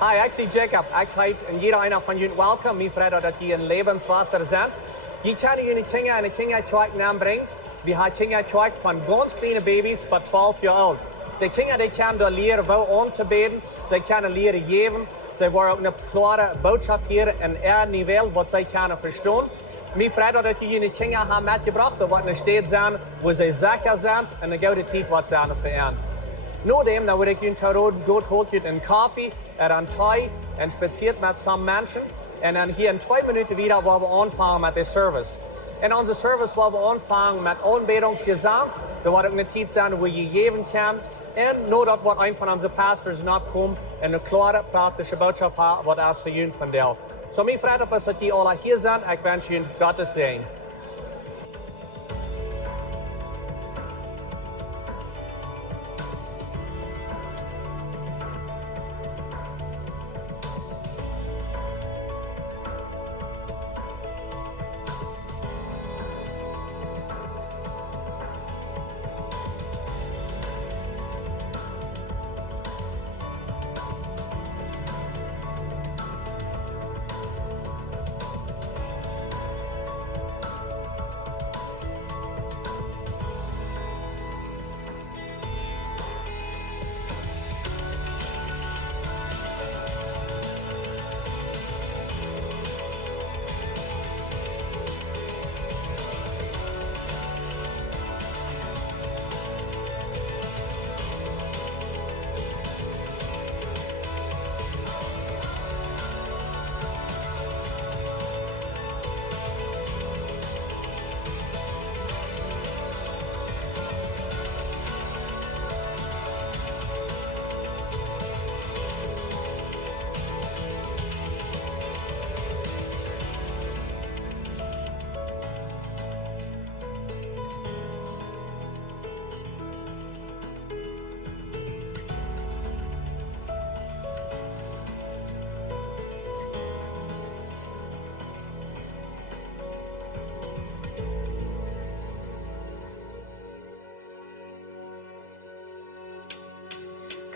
Hi, ik zie Jacob. Ik heet en jeder einer van jullie welkom. Mijn vrienden dat jullie in Lebenswasser zijn. Je kan jullie kinderen en de kindertreik nambrengen. We hebben kindertreik van ganz kleine baby's tot 12 jaar oud. De kinderen die kunnen daar leren wel aan te beden. Ze kunnen leren geven. Ze worden ook een klare boodschap hier in haar niveau wat zij kunnen verstaan. Mijn vrienden dat jullie kinderen hebben metgebracht. Dat wordt een stad zijn waar ze zeker zijn en een goede tijd wat zijn voor hen. Nadem, dan wil ik jullie terug goed holen een koffie, een thee en spaziert met samen mensen. En dan hier in 2 minuten weer waar we aanvangen met de service. In onze service waar we aanvangen met aanbedingsgezang, daar wordt ook een tijd zijn waar je geven kan. En nadat wordt een van onze pastors opkomt en een klare praktische boodschap heeft wat als voor jullie vandaag. Zo mijn vrienden, dat jullie alle hier zijn, ik wens jullie Gottes zegen.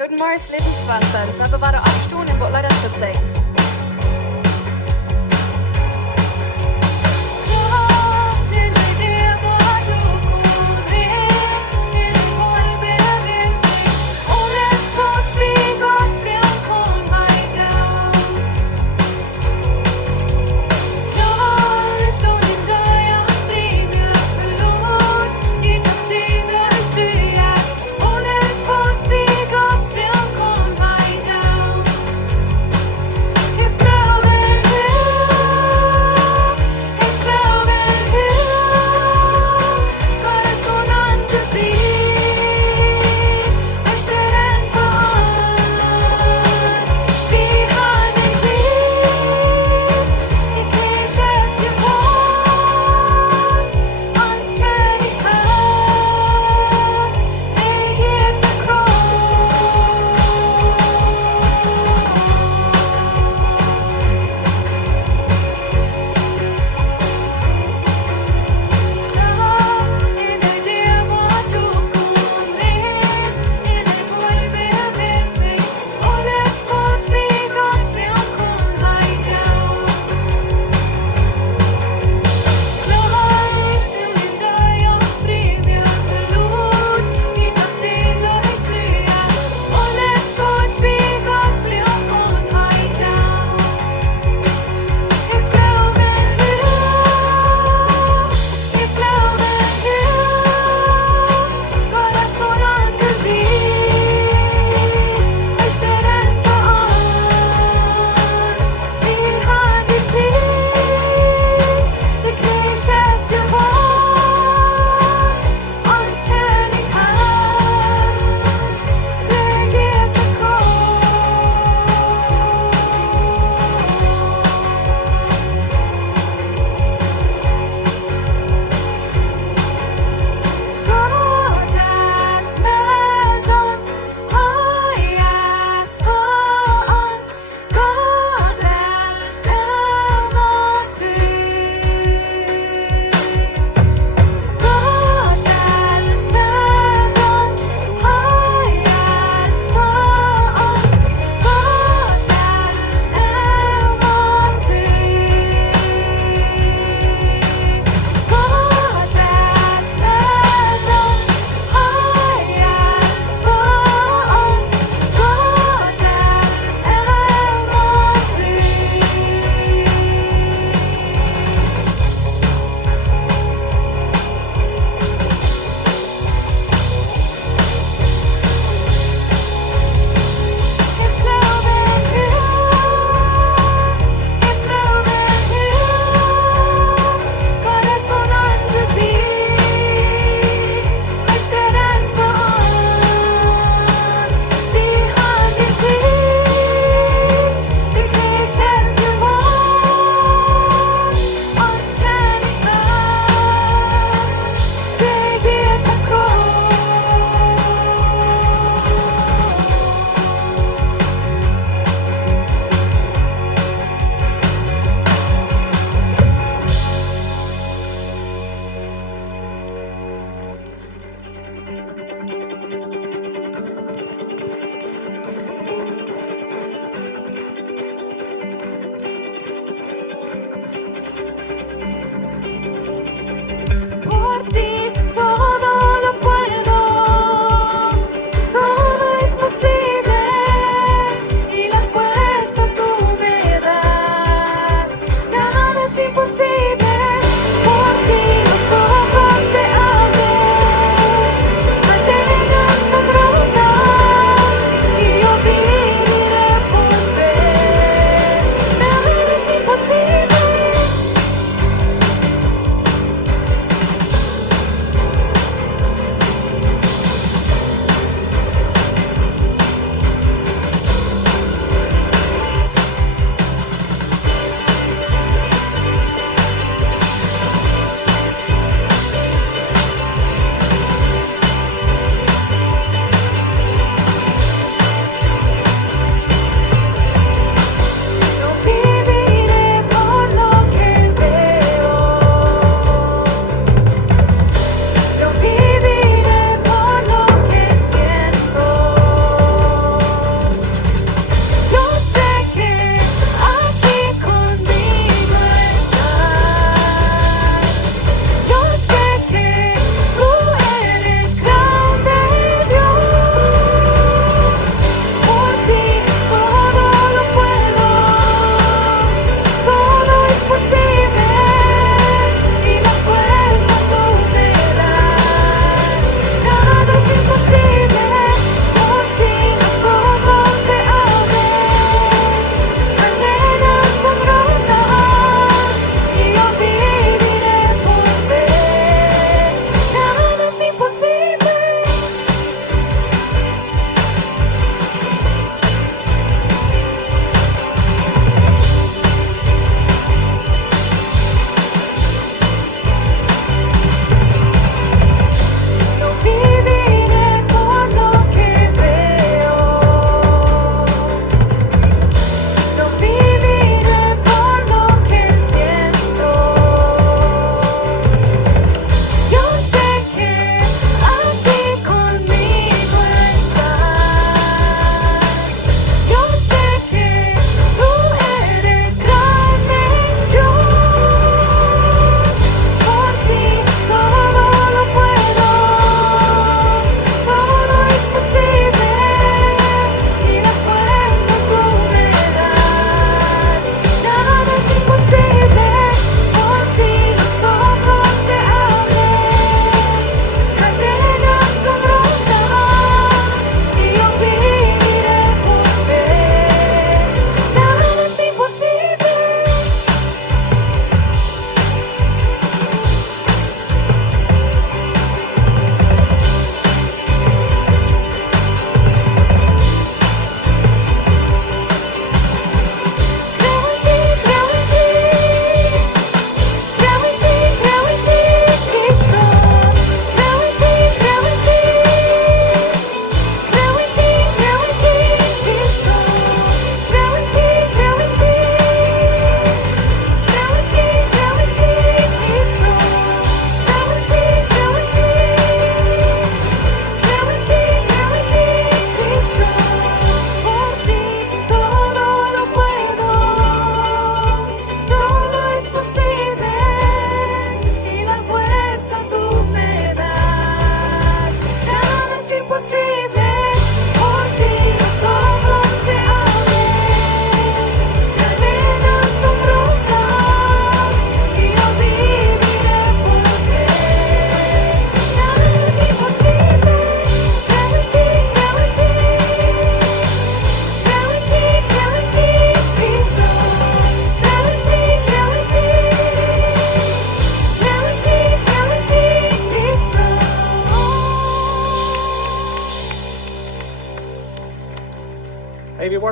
Guten Morgen, Lebenswasser. We waren 8 Stunden in Leider zu zeigen.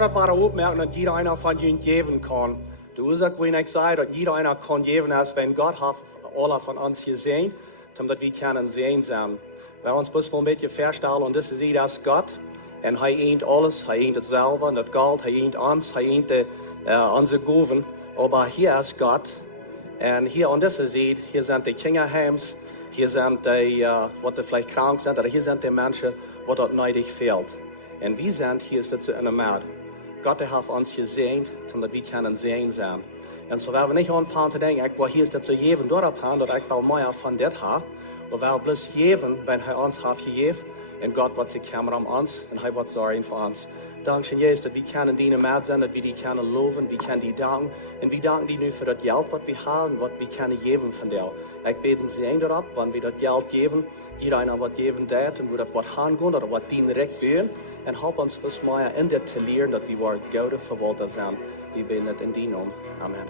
wunderbare Aufmerkung, dass jeder einer von ihnen geben kann. Du sagst, wenn ich sage, dass jeder einer kann geben, als wenn Gott hat alle von uns gesehen, damit wir können sehen sein. Wir uns bloß mal ein bisschen feststellen, und das ist das Gott. Und er eint alles, er eint es selber, das Geld, er eint uns, er eint unsere Gaben. Aber hier ist Gott. Und hier an dieser Seite, hier sind die Kinderheims, hier sind die, die vielleicht krank sind, oder hier sind die Menschen, die dort neidig fehlt. Und wir sind hier ist dazu in der Mitte. Gott hat uns gesehen, damit wir können sehen sein. Und so werden wir nicht anfangen zu denken, ich will hier ist dazu geben, dort haben, dass ich will mehr von das haben. Wir werden bloß geben, wenn er uns hat gegeben. Und Gott wird sich kümmern um uns und er wird sorgen für uns. Danke Jesus, dass wir können dienen mit sein, dass wir die können loben, wir können die danken. Und wir danken dir nur für das Geld, was wir haben, was wir können geben von dir. Ich bete sie darauf, wenn wir das Geld geben, jeder einer wird geben das und wir das was hingehen oder was direkt tun. Und help uns was mehr in das zu lernen, dass wir gute Vewaulta sind. Wir beten das in deinem Namen. Amen.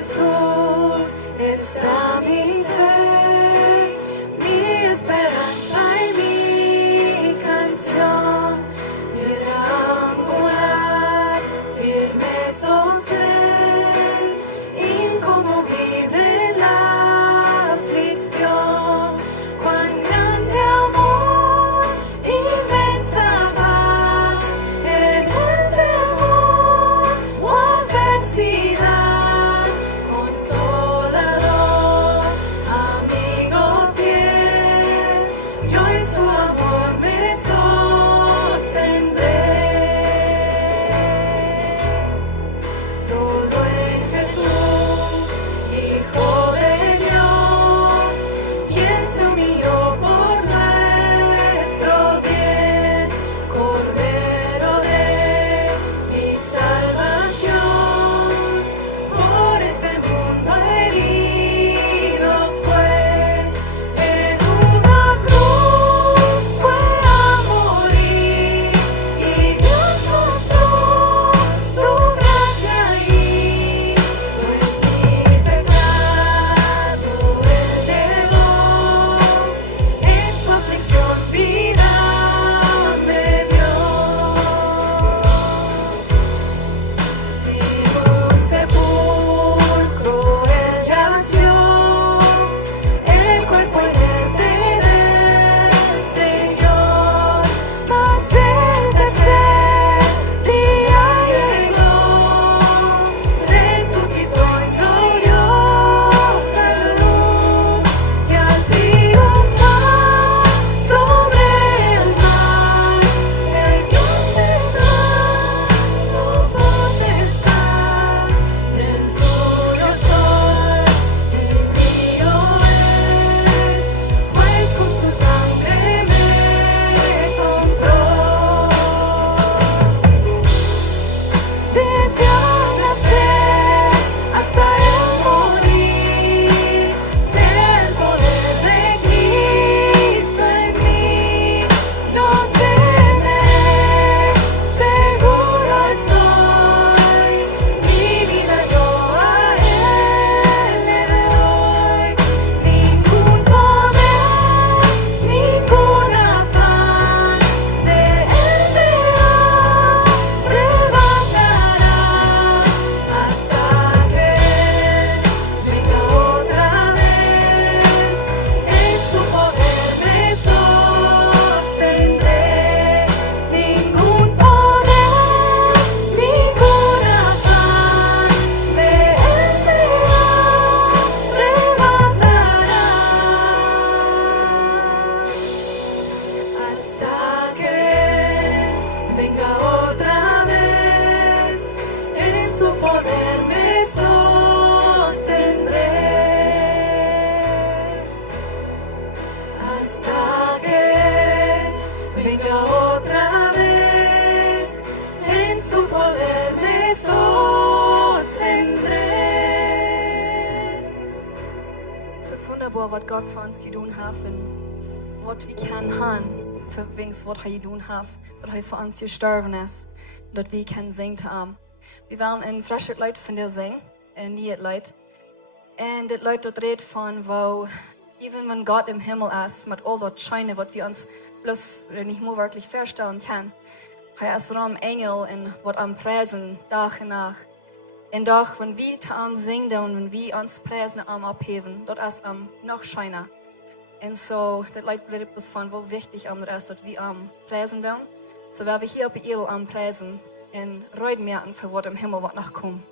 Jesús está mi fe, mi esperanza y mi canción, mi reangular, firme sostén, inconmovible en la aflicción. Cuán grande amor, inmensa paz, en el temor o adversidad. wunderbar, was Gott für uns zu tun hat und was wir können haben. für wings, was er getan hat, dass er für uns gestorben ist, dass wir können singen zu ihm. Wir wollen ein frisches Lied von dir singen, ein neues Lied. Und das Lied dort redet von, wo, even wenn Gott im Himmel ist, mit all das Scheine, was wir uns bloß nicht mehr wirklich vorstellen können, er ist rum Engel und wird am Preisen, Tag und Nacht. Und doch, wenn wir zu ihm singen und wenn wir uns preisen, am abheben, dort ist noch scheiner. Und so, das Lied redet uns von, wo wichtig das ist, dass wir preisen dann. So werden wir hier auf der Erde preisen und Freude merken für was im Himmel was nachkommt.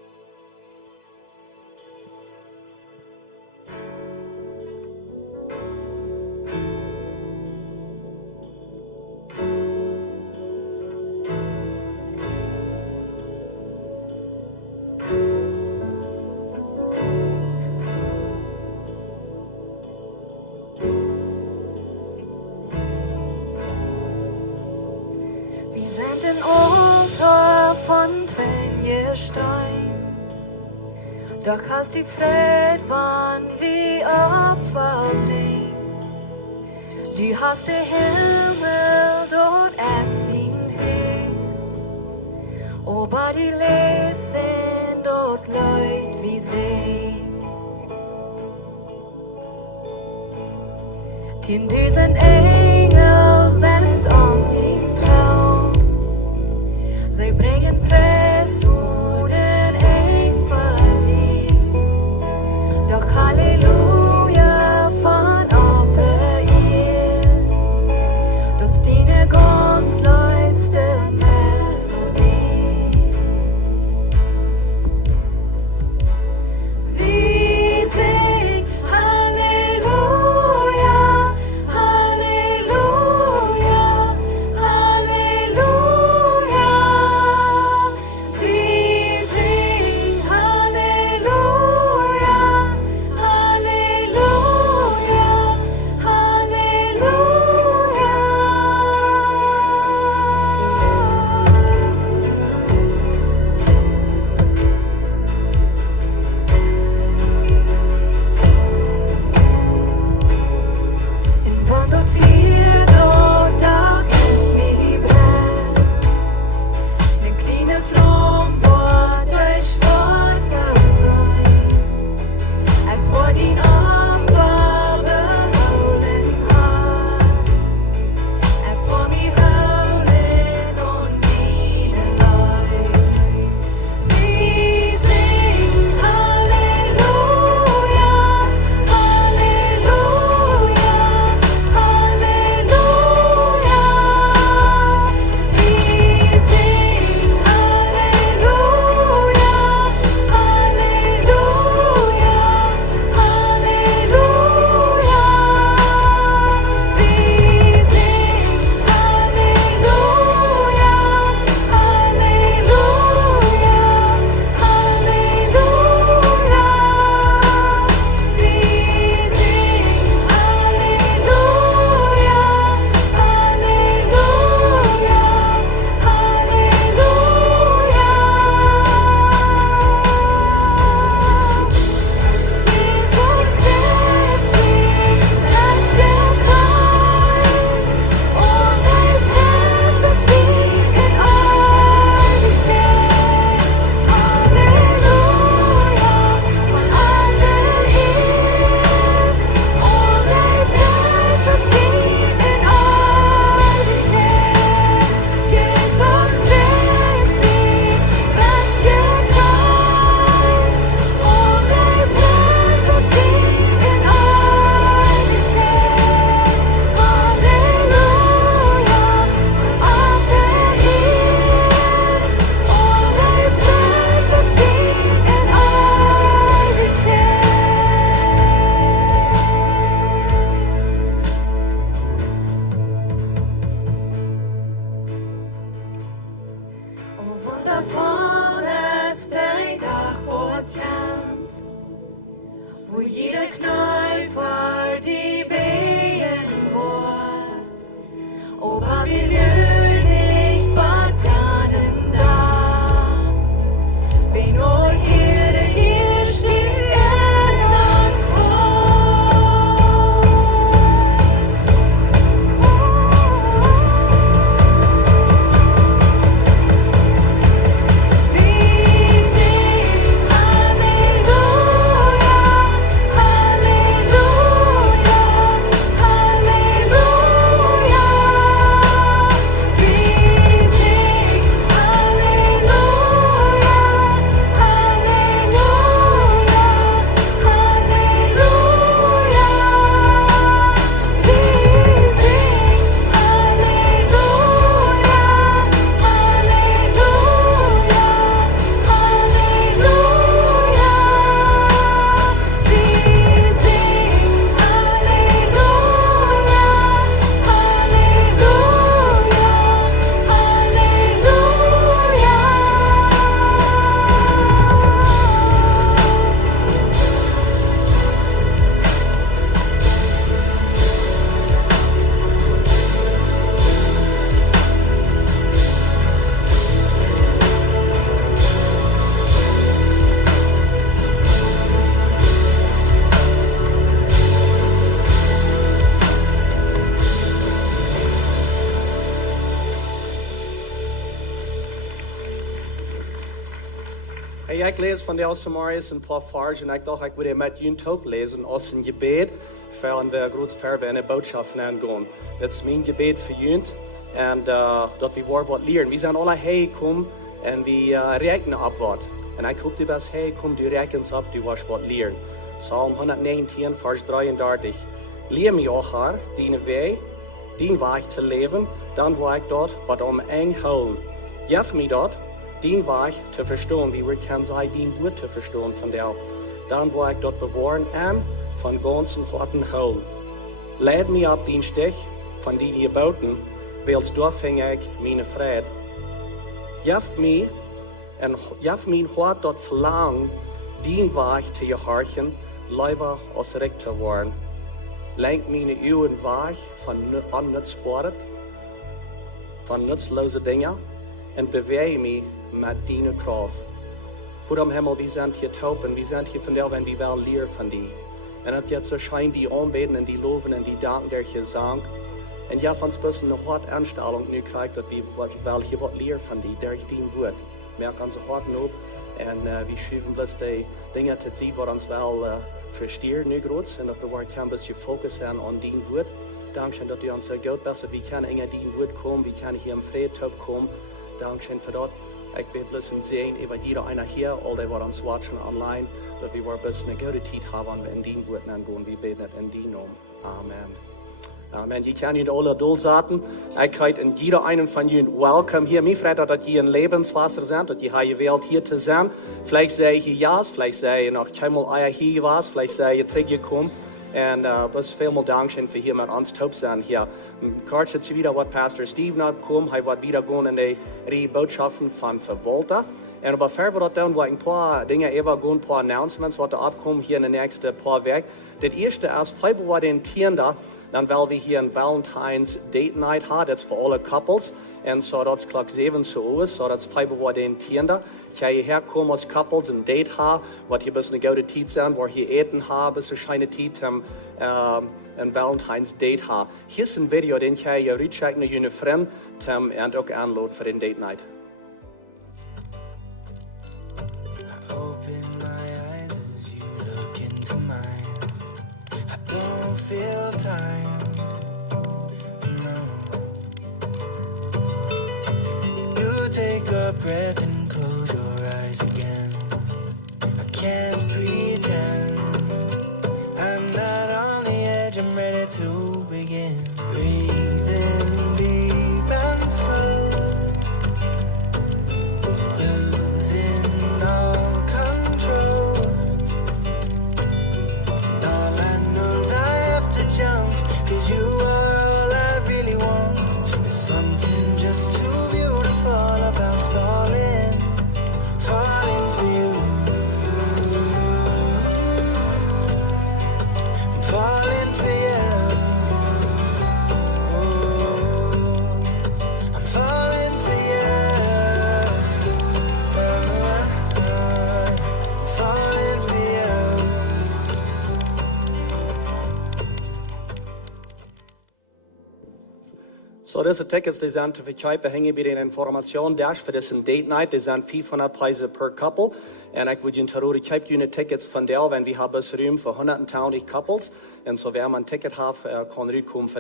Ein Altar von Stein, doch hast die Fried, wann wie abfallen. Du hast den Himmel, dort ist dein Haus, aber die lebst sind dort Leute wie See. 10.000 Engel sind den Traum. Sie bringen Preis und ein verdient. Doch Halleluja von oben ihr. Dort deine ganz liebste Melodie. Wir singen Halleluja, Halleluja. Hey, ik lees van de Morris een paar versen en ik dacht ik würde met jullie ook lezen als een gebed voor we groot ver in de boodschappen gaan. Dat is mijn gebed voor jullie en dat we wat leren. We zijn alle gekomen en we rekenen op wat. En ik hoop du best kom, du rekens op, du was wat leren. Psalm 119, vers 33. Leer mij ook haar, die weg, die weg te leven, dan wil ik dat wat om eng houden. Geef mij dat, die weg te verstaan, wie we kan zijn, die woord te verstaan van jou. Dan wil ik dat bewaren en van ganzen harten houden. Leid mij op die stich van die Jebooten, wils doorving ik mijn vrede. Geef mij en geef mijn hart dat verlangen, die weg te je harten, liever als recht te worden. Lenk mijn uwen weg van onnutzbare, van nutzloze dingen en beweeg mij met die kracht. Voor am Himmel, we zijn hier taub en we zijn hier van jou en we wel leren van die. En het jetzt zo schijnt die aanbeten en die loven en die danken der gezang. En ja, van spitsen een hart aanstelling nu krijgt dat we wel hier wat leren van die, der die woord. Merk onze harten op en we schuiven bloß die dingen te zien wat ons wel verstehen nu groot. En dat we kunnen een beetje focussen aan die woord. Dankzij dat u ons zo goed bent, we kunnen in die woord komen, we kunnen hier in vrede komen. Dankzij voor dat. Ik ben bloß een zegen über jeder einer hier, all die wat ons watchen online, dat we een beetje een goede tijd hebben en we in die woord gaan. We beten het in die naam. Amen. Amen. Je kan jullie alle doel zaten. Ik heet in jeder einen van jullie welkom hier. Mij vreut dat je een Lebenswasser zijn, dat je hier wilt hier te zijn. Vielleicht zei je ja, vielleicht zei je nog keinmal eier hier was, vielleicht zei je teruggekomen. En dus veel dankzij voor hier met ons te zijn hier. Kort zit wieder wat Pastor Steve had komen. Hij wordt wieder gaan in de boodschappen van Vewaulta. En op verder dat dan wat een paar dingen even gaan, een paar announcements wat er opkomen hier in de nächste paar weken. Het eerste is Februari den 10. Dan willen we hier een Valentine's Date Night hebben, dat is voor alle couples. En zo dat is klok 7 zo is, zo dat is Februari den 10. Kan je herkomen als couples een date hebben, wat je best een goede tijd zijn, waar je eten hebt, best een schijne tijd een Valentine's Date hebben. Hier is een video, den kan je rechecken naar je vriend en ook aanladen voor een date night. Open my eyes as you look into mine. I don't feel time, no. You take a breath and close your eyes again. I can't pretend I'm not on the edge, I'm ready to begin. Breathing deep and slow, losing all control. And all I know is I have to jump, 'cause you are all I really want. There's something just too beautiful about falling for you. I'm falling for you. Oh, I'm falling for you. Falling for you. So, deze tickets die zijn te verkrijgen hängen bij de information dash voor deze date night. Die zijn 500 Preise per couple. En ik wil je terug, ik heb jullie tickets van daar, want we hebben ruim voor 120 couples. En zo, wer een ticket heeft, kan uitkomen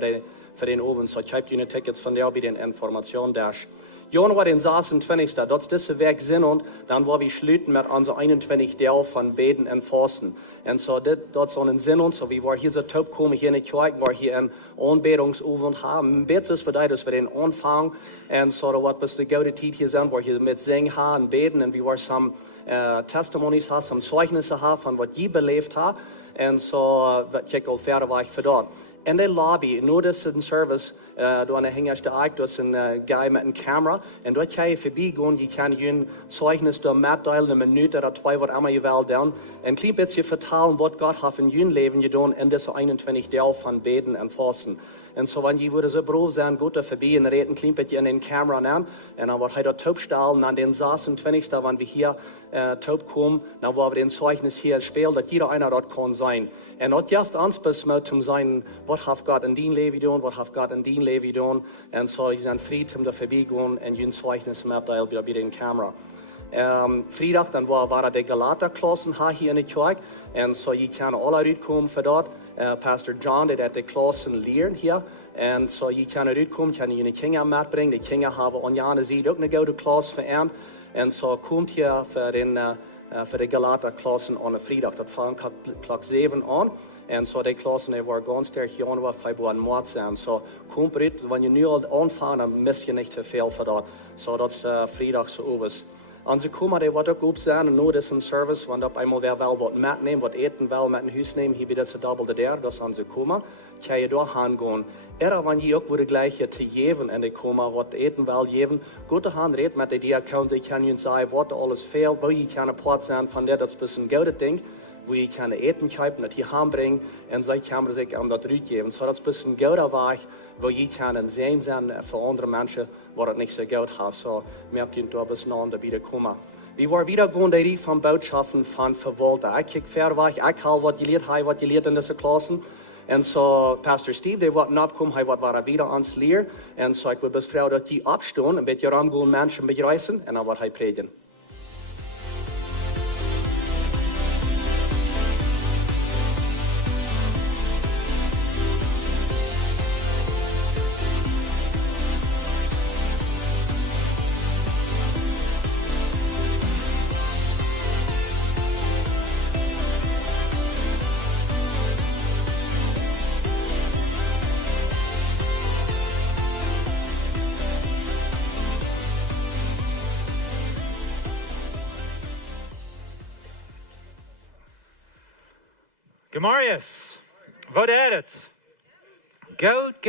voor den oven. So, ik heb jullie tickets van daar bij de information dash. Januar den 26. Dat is deze week zin und dan wil we sluiten met onze 21 deel van beden en fasten. En zo, dat is een zin und so, we waren hier zo top komen hier in de kerk, waar hier een aanbetungsavond hebben. Beter is voor die, dus voor den aanvang. En zo, dat wordt best de goede tijd hier zijn, waar je met zingen hebben en beten. En we waren some testimonies hebben, some Zeugnisse hebben van wat je beleefd hebt. En zo, wat ik al verder war voor dat. In de lobby, nur das ist ein Service, da hängst du auch, da ist ein Guy mit einer Kamera, und dort kann ich vorbeigehen, die kann ich ein Zeugnis da mitteilen, eine Minute oder zwei, was immer ihr wollt, und ein klein bisschen vertellen, was Gott hat in ihrem Leben getan, in diese 21 Tage von Beten und Fasten. Und so, wenn die würde so brav sein, gut da vorbei, und redet ein klein bisschen in den Kamera an, und dann wird er taub stellen, an den 26. wenn wir hier taub kommen, dann wollen wir den Zeugnis hier spielen, dass jeder einer dort kann sein. Und das hilft uns bis mal zum sein, was hat Gott in dein Leben getan, was hat Gott in dein Leben getan. Und so, die sind frei, um da vorbeigehen und ein Zeugnis mitteilen bei den Kamera. Vrijdag dan waren de Galaterklassen hier in de kerk. En zo je kan alle uitkomen voor dat. Pastor John deed de klassen leren hier. En zo je kan uitkomen, kan je kinderen metbrengen. De kinderen hebben onjane ziet ook een goede klas veranderd. En zo komt je voor de Galaterklassen aan de vrijdag. Dat vangt klok 7 aan. En zo die klassen waren ganz sterk januari, februari, maart zijn. Zo komt eruit, wanneer je nu al aanvangt, dan mis je niet te veel voor dat. Zo dat is vrijdag zo overs. Onze kuma, die wordt ook op zijn en nu is een service, want op eenmaal weer wel wat metnemen, wat eten wel met een huis nemen, hier bij dat ze dubbelde daar, dat is onze kuma. Kan je door gaan gaan. Eerder wanneer je ook wordt gleich te geven en de kuma, wat eten wel geven, goed te gaan reden met de diakon, ze kan je zeggen, wat alles veel, waar je kan een plaats zijn van dat is een beetje een goede ding. Wo je kan eten kopen, dat je aanbrengen en zij kan zich aan dat uitgeven. Zo dat is een beetje een goede weg, waar je kan een zijn voor andere mensen, waar het niet zo goed gaat. Zo merkt je toch een beetje aan de bieden komen. We waren weer gewoon die van boodschappen van Vewaulta. Ik kijk ver weg, ik haal wat je leert in deze klassen. En zo Pastor Steve, die wordt opkomen, hij wordt weer aan het leren. En zo ik wil bevragen dat die opstaan, een beetje ramgoen mensen begrijpen en dan wordt hij predigen. Gemarius, wat is het? Good.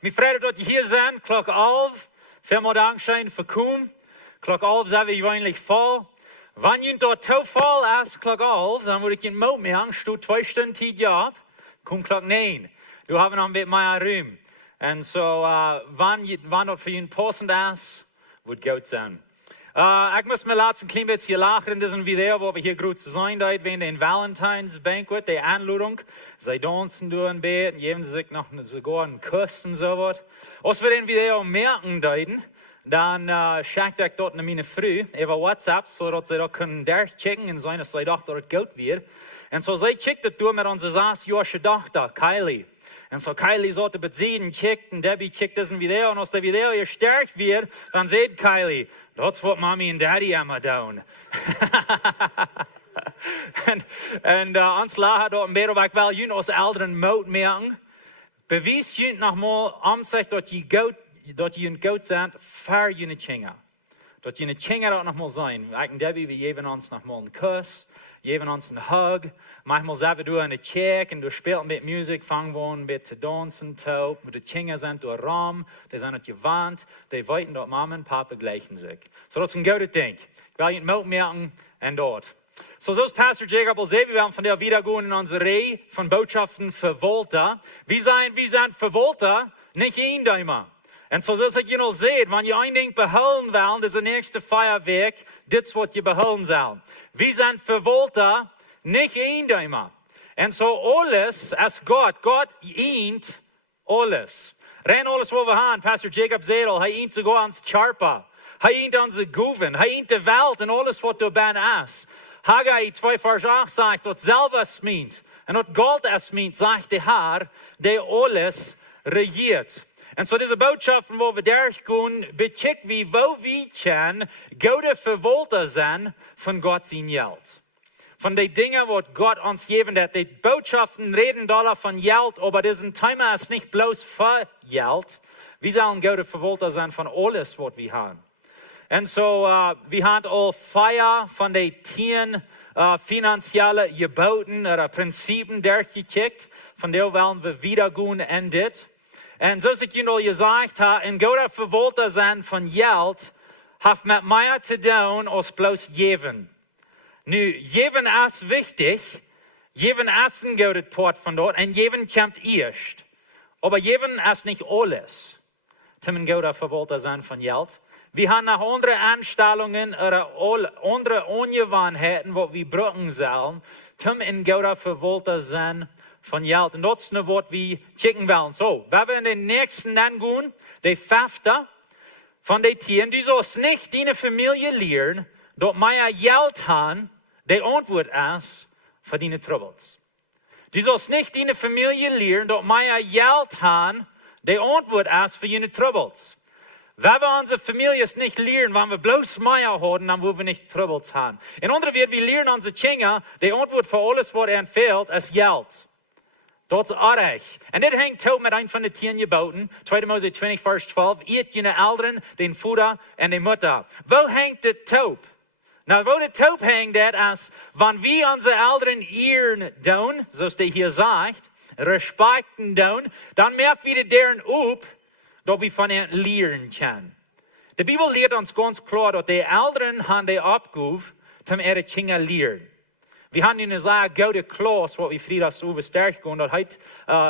Mijn vrienden dat je hier zijn, klok 11. Veel dankzij voor kom. Klok 11 zijn we eigenlijk vol. Wanneer je dort te vol is, klok 11, dan moet ik je moot mee hangen. Stoot 2 stunden tijd job. Kom klok 9. Du hebben nog een beetje meer ruimte. En zo, wanneer dat voor je passend is, wordt goed zijn. Ik muss mir laatst een klein beetje lachen in deze video, waar we hier groot zijn, dat we in een Valentine's Banquet, de aanloering, zij dansen door een beetje, en geven zich nog sogar een kus en zo wat. Als we den video merken, dan schickt ik dat naar mijn vrouw, over WhatsApp, zodat ze dat kunnen durchchecken en zijn, als zij dacht dat het goed weer. En zo zij checkt het door met onze 6-jarige dochter, Kylie. En zo Kylie zat op het zien, checkt en Debbie checkt deze video. En als de video gesterkt wordt, dan zegt Kylie, dat is wat mommy en daddy allemaal doen. en ons lachen dat een beetje, wat ik wel jullie als ouderen moet merken. Bewijs jullie nogmaals om zich dat je een goed bent voor jullie kinderen. Dat jullie kinderen dat nogmaals zijn. Ik en Debbie, we geven ons nogmaals een kus. Geven ons een hug. Manchmal zijn we door in de kerk en we spelen met muziek, vangen we een beetje te dansen, toe. De kinderen zijn door raam, die zijn het gewand, die weten dat mama en papa gleichen zich. So dat is een goede ding. Ik wil je het moed merken en dat. Zoals Pastor Jacob al zei, we werden van der wiedergaan in onze rij van boodschappen Vewaulta. We zijn Vewaulta, niet eenduimer. En zoals ik je al zei, wanneer je een ding behouden wil, dat is de nächste feierwerk, dit is wat je behouden zal. We zijn Vewaulta, niet eenduimer. En zo alles als God eent alles. Rein alles wat we hebben, Pastor Jacob zei al, hij eent sogar ons Charpa. Hij eent onze goeven, hij eent de wereld en alles wat er bijna is. Haggai 2 vers 8 zegt dat zelf es meent. En dat God es meent, zegt de Heer, die alles regiert. En zo deze boodschappen waar we daar kunnen, betekent wie waar we kunnen goede Vewaulta zijn van God zijn geld. Van de dingen wat God ons geven heeft. Die boodschappen reden daar van geld, maar deze thema is niet bloos voor geld. We zullen goede Vewaulta zijn van alles wat we hebben. En zo, we hebben al 4 van de 10 Fienansiele Jebooten, principen doorgekeken. Van daar willen we weer gaan in dit. En zoals ik jullie al gezegd heb, een goede Vewaulta zijn van geld, heeft met meer te doen als bloos geven. Nu, geven is wichtig. Geven is een goede part van dat. En geven komt eerst. Maar geven is niet alles. Om een goede Vewaulta zijn van geld. We hebben nog andere aanstellingen, andere ongewoonheden, wat we gebruiken zullen, om een goede Vewaulta zijn van geld. En dat is wat we checken willen. Zo, we hebben in de nächsten aangaan, de 5e. von den Tieren, du sollst nicht deine Familie lehren, dort mehr Geld haben, der Antwort ist für deine Troubles. Du sollst nicht deine Familie lehren, dort mehr Geld haben, der Antwort ist für deine Troubles. Wenn wir unsere Familie nicht lernen, wenn wir bloß mehr haben, dann wollen wir nicht Troubles haben. In anderen Worten, wir lernen unsere Kinder, die Antwort für alles, was ihnen fehlt, ist Geld. Dat is aardig. En dit hangt ook met een van de 10 Jebooten. 2 Mose 20, vers 12. Eet je ouderen, den vader en de moeder. Wo hangt dit toup? Nou, wo dit toup hangt, dat is, wanneer we onze ouderen eeren doen, zoals die hier zegt, respecten doen, dan merken we deren op, dat we van hen leren kunnen. De Bijbel leert ons ganz klar, dat de ouderen hebben de opgave, om ihre Kinder leren. We hebben nu een zeer goede klas, wat we vrijdags oversterken gaan. Dat heet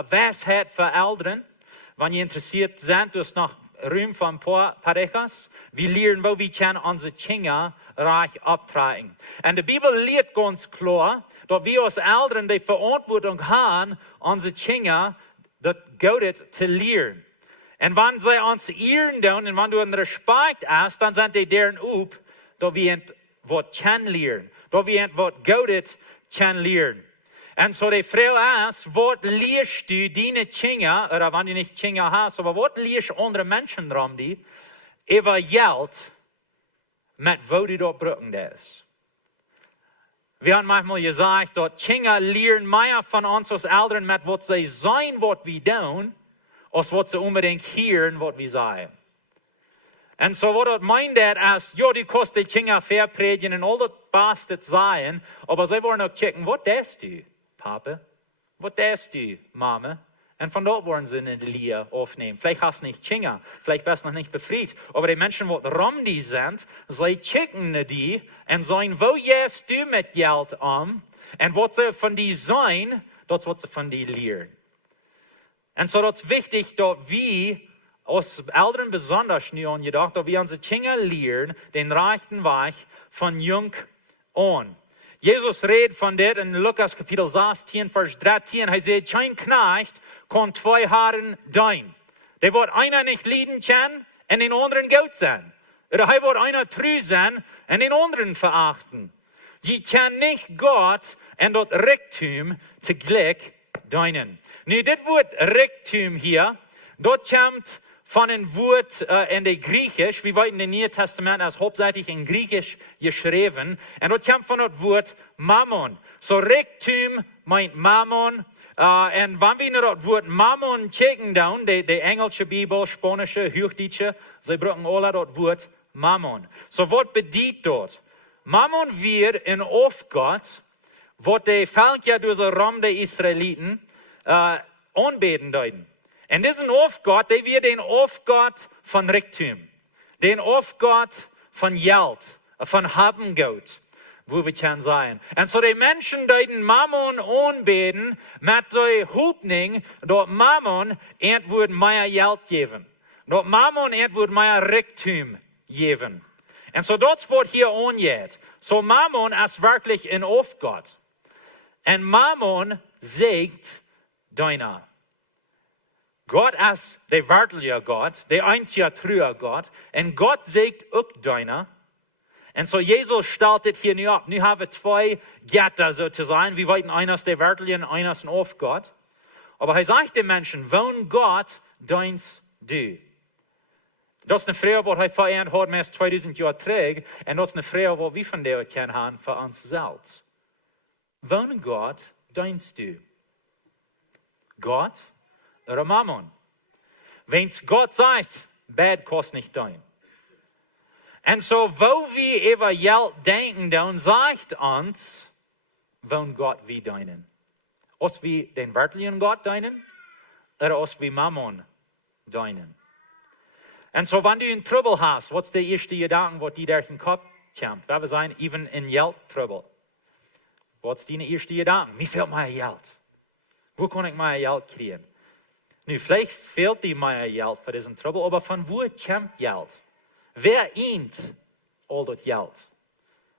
wijsheid voor ouderen. Wanneer je geïnteresseerd bent, dus nog ruim van een paar parejas. We leren hoe we kunnen onze kinderen recht opdragen. En de Bijbel leert ganz klar, dat we als ouderen de verantwoording hebben, onze kinderen dat Goede te leren. En wanneer zij ons eeren doen, en wanneer er respect is, dan zijn die deren op, dat we wat kunnen leren. Dat we wat Godet kunnen leren. En zo de vraag is, wat leerst du deine Kinder, oder wanneer je niet Kinder hast, aber wat leerst andere mensen erom die, over geld, met wat du dat brücken is. We hebben manchmal gezegd, dat Kinder leren meer van ons als ouderen met wat zij zijn, wat we doen, als wat ze unbedingt hören, wat we zeggen. En zo wat dat meint dat is, ja, die kost de Kinder verpredigen en al dat best het zijn, aber zij worden ook kijken, wat deest u, papa? Wat deest u, mama? En van dat worden ze in de leer aufnehmen. Vielleicht hast du nicht Kinder, vielleicht bist du noch nicht befreit, aber die Menschen, die rum die sind, zij kijken naar die en zeggen, wo gehst du met geld om? En wat ze van die zijn, dat is wat ze van die leren. En zo dat is wichtig dat we als Eltern besonders nu angedacht, dass wir unsere Kinder lehren, den rechten Weg von jung an. Jesus redet von dit in Lukas Kapitel 16, Vers 13. Er sagt, kein Knecht kann 2 Herren dienen. Der wird einer nicht lieben können und den anderen gut sein. Oder er wird einer treu sein und den anderen verachten. Je kann nicht Gott und das Reichtum zugleich dienen. Nu, dit Wort Reichtum hier, dort kommt von einem Wort in der Griechisch, wir weten im Neuen Testament als hauptsächlich in Griechisch geschrieben, und das kommt von dem Wort Mammon. So Reichtum meint Mammon, und wenn wir nach das Wort Mammon checken, die englische Bibel, spanische, Hochdeutsche, sie brauchen alle das Wort Mammon. So was bedeutet das? Mammon wird in Aufgott, was die Völker durch den Raum der Israeliten anbeten deuten. En diesen Aufgott, der wird den Aufgott von Reichtum, den Aufgott von Geld, von Habengeld, wo wir können sein. Und so die Menschen, die den Mammon anbeten, mit der Hoffnung, dass Mammon wird mehr Geld geben, dass Mammon wird mehr Reichtum geben. Und so das wird hier angeht. So Mammon ist wirklich ein Aufgott. Und Mammon sägt deiner. Gott ist der wirkliche Gott, der einzige treue Gott. Und Gott sägt auch deiner. Und so Jesus startet hier nu ab. Nu haben wir 2 Götter sozusagen. Wir weten, einer ist der wirkliche und einer ist ein Aufgott. Aber er sagt den Menschen, wohin Gott dienst du? Das ist eine Frage, die er verehrt hat, mehr als 2000 Jahre zurück. Und das ist eine Frage, die wir von der kennen für uns selbst. Wohin Gott dienst du? Gott oder Mammon? Wenn Gott sagt, Bad kostet nicht dein. Und so, wo wir über Geld denken, dann sagt uns, wohin Gott wir dienen. Ob wir den wirklichen Gott dienen oder ob wir Mammon dienen. Und so, wenn du einen Trouble hast, was ist der erste Gedanke, was dir durch den Kopf kommt? Wir sagen, even in Geld-Trouble. Was ist deine erste Gedanke? Wie fehlt mir Geld? Wo kann ich mein Geld kriegen? Nu, vielleicht fehlt dir mein Geld für diesen Trouble, aber von wo kommt Geld? Wer eint all das Geld?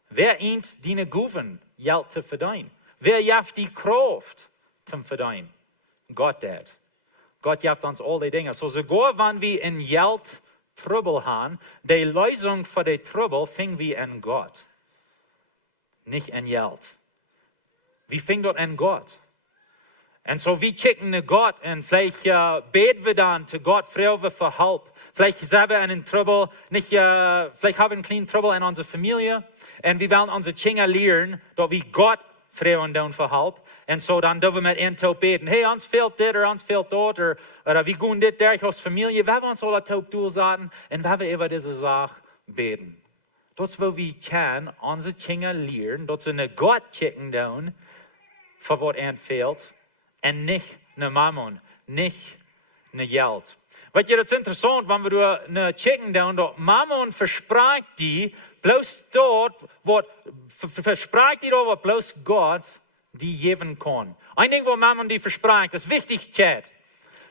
Wer eint deine Guven, Geld zu verdienen? Wer jaft die Kraft zum Verdienen? Gott das. Gott jaft uns all die Dinge. So sogar wenn wir in Geld Trouble haben, die Lösung für die Trouble fing wie in Gott, nicht in Geld. Wie fing dort in Gott? Und so wir kicken zu Gott und vielleicht beten wir dann zu Gott, fragen wir für Hilfe. Vielleicht sind wir in einen Trouble, vielleicht haben wir einen kleinen Trouble in unserer Familie und wir wollen unsere Kinder lernen, dass wir Gott fragen dann für Hilfe. Und so dann dürfen wir mit ihnen beten. Hey, uns fehlt das oder uns fehlt dort oder wir gehen das durch als Familie. Wir wollen uns alle taub durchsagen und wir wollen über diese Sache beten. Das wo wir können, unsere Kinder lernen, dass sie eine Gott kicken dann, für was ihnen fehlt. Und nicht eine Mammon, nicht eine Geld. Wat je, dat is interessant, wenn wir eine Chicken down, dat Mammon verspreekt die, bloß dort, wat verspreekt die dort, wat bloß Gott die geben kann. Ein Ding, wo Mammon die verspreekt, ist Wichtigkeit.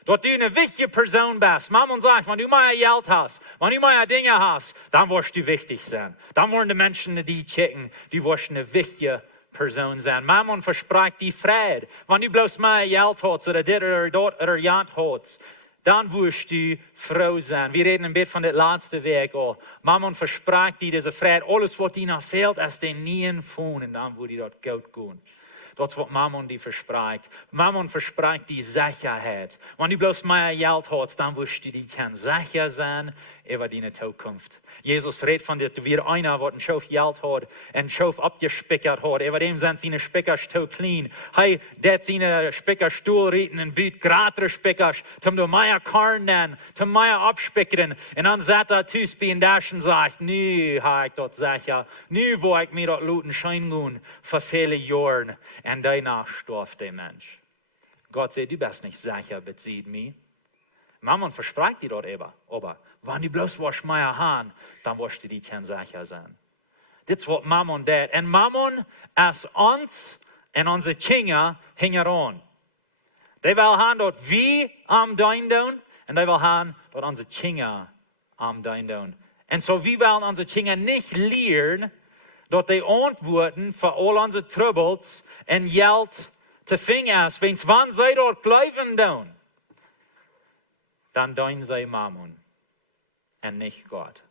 Dass du eine wichtige Person bist. Mammon sagt, wenn du mehr Geld hast, wenn du mehr Dinge hast, dann wirst du wichtig sein. Dann wollen die Menschen, die checken, die wirst eine wichtige Person sein. Mammon verspricht die Friede. Wenn du bloß mehr Geld hast oder dit oder dort oder jant hast, dann wirst du froh sein. Wir reden ein bisschen von der letzten Weg. Oh. Mammon verspricht dir diese Friede. Alles, was dir noch fehlt, ist dir nie empfohlen. Dann würde dort Geld gehen. Das ist, was Mammon die verspricht. Mammon verspricht die Sicherheit. Wenn du bloß mehr Geld hast, dann wirst du dir sicher sein über deine Zukunft. Jesus redet von dir, wie einer, der ein Schauf Geld hat, ein Schauf abgespickert hat. Über dem sind seine Spickers zu klein. Hey, der seine Spickerstuhl rieten und bietet gratis Spickers, zum du mehr Korn nennen, zum mehr abspickern. Und dann sagt er zu spielen und sagt, nu habe ich dort sicher, nu wo ich mir dort luten schein gehen, für viele Jahre. Und danach starb der Mensch. Gott sagt, du bist nicht sicher, bezieht mich. Mammon verspricht dir dort aber wenn du bloß was mehr haben, dann wirst du dir sicher sein. Das ist, was Mammon tut. Und Mammon ist uns und unsere Kinder hängen an. Die will haben dort wie am Dein tun und die will haben dort unsere Kinder am Dein tun. Und so wir wollen unsere Kinder nicht lernen, dort die Antworten für all unsere Troubles und Geld zu finden ist. Wenn sie dort bleiben tun, dann dein sei Mammon und nicht Gott.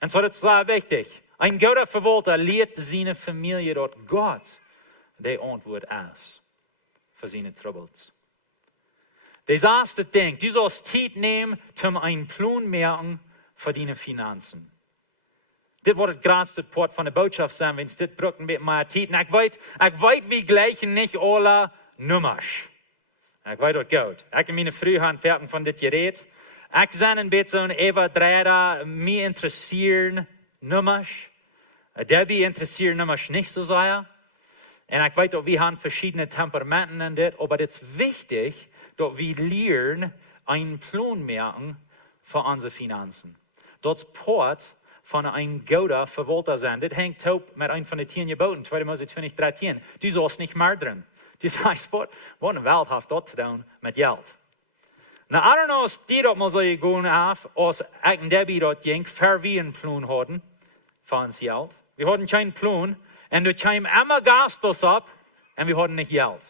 Und so das ist sehr wichtig. Ein guter Vewaulta lehrt seine Familie dort Gott, der Antwort ist für seine Troubles. Das erste Ding, du sollst Zeit nehmen, um einen Plan merken für deine Finanzen. Das wird das größte Part von der Botschaft sein, wenn es das brücken mit meiner Zeit. Ich weiß, wir gleichen nicht alle Nummers. Ich weiß das gut. Ich habe meine Frühhand fertig von das Gerät. Ich bin ein bisschen überdreht, mich interessieren Nummers. Debbie interessiert Nummers nicht so sehr. Und ich weiß, dass wir haben verschiedene Temperamenten in das, aber das ist wichtig, dass wir lernen, einen Plan merken für unsere Finanzen. Das Part von einem guter Vewaulta sein. Das hängt taub mit einem von den 10 Jebooten, 2. Mose 20:13. Du sollst nicht mehr drin. Das heißt, was eine Welt hat dort zu tun mit Geld. Na, I don't know, als die dort mal so gegangen haben, als ich und Debbie dort ging, für wir einen Plan hatten für uns Geld. Wir hatten keinen Plan und wir kamen immer Gastos ab und wir hatten nicht Geld.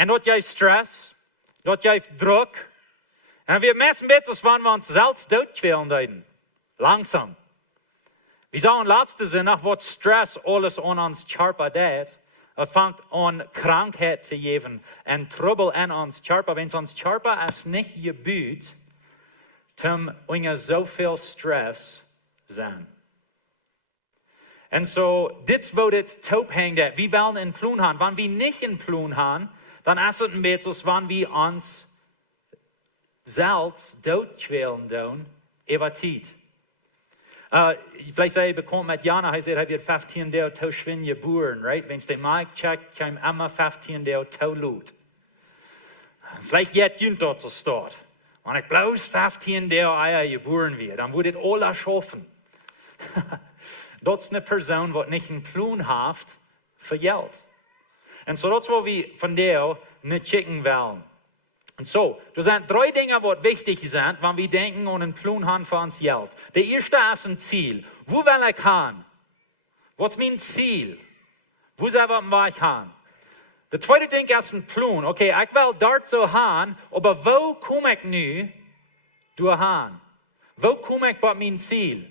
Und dort gibt Stress, dort gibt Druck. Und wir messen bitte, wenn wir uns selbst durchquälen. Langsam. Wir sagen letzte Sinn, nach was Stress alles an uns Körper tut. Fängt an Krankheit zu geben und Trouble an uns Körper. Wenn uns Körper es nicht gebüht, dann uns so viel Stress sein. Und so, das wo das taub hängt, wir wollen einen Plan haben. Wenn wir nicht einen Plan haben, dann ist es ein bisschen, wenn wir uns selbst durchquälen tun, über Zeit. Vielleicht sei bekannt mit Jana, er sagt, er wird 15 Jahre zu schwingen geboren, right? Wenn es den Markt checkt, kommt immer 15 Jahre zu Lut. Vielleicht jetzt jünt dort so start. Wenn ich bloß 15 Jahre Eier geboren wird, dann würde es alle schaffen. Das ist eine Person, die nicht einen Plan hat für Geld. Und so, das ist, was wir von der nicht checken wollen. Und so, das sind 3 Dinge, die wichtig sind, wenn wir denken und einen Plan haben für uns Geld. Der erste ist ein Ziel. Wo will ich hin? Was ist mein Ziel? Wo selber will ich hin? Der zweite Ding ist ein Plan. Okay, ich will dort so hin, aber wo komme ich nun durch hin? Wo komme ich bei mijn Ziel?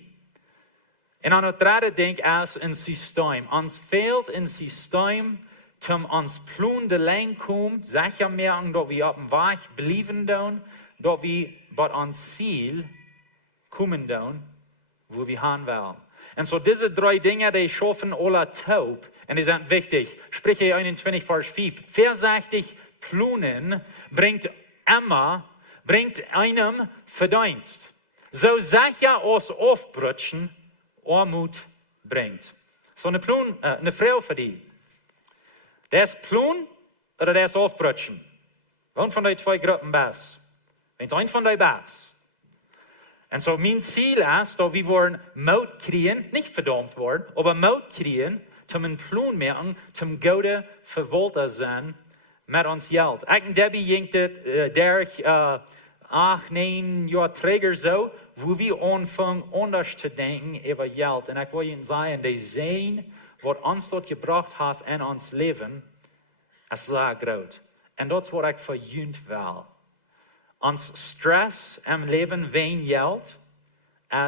En aan het derde denk als een systeem. Ons fehlt een systeem om ons Plan de lijn komen, sicher merken, dat we op dem Weg blijven doen, dat we bij ons Ziel komen doen, wo wir hin wollen. Und so diese 3 Dinge, die schaffen alle taub. Und die sind wichtig. Sprüche 21, Vers 5. Vorsichtig planen bringt einem Verdienst. So sicher als aufbrutschen Armut bringt. So eine Frau für die. Der ist Plan oder der ist aufbrutschen? Wann von den 2 Gruppen bist? Wenn es ein von den bist. Und so mein Ziel ist, dass wir wollen Mut kriegen, nicht verdammt worden, aber Mut kriegen, um einen Plan machen, um gute Vewaulta sein mit uns Geld. Ich und Debbie ging durch 8, 9 Jahre Träger so, wo wir anfangen, anders zu denken über Geld. Und ich will Ihnen sagen, die sehen, was uns dort gebracht hat in uns Leben, ist sehr groß. Und das ist, was ich für Jugend will. Ons stress im Leben wegen Geld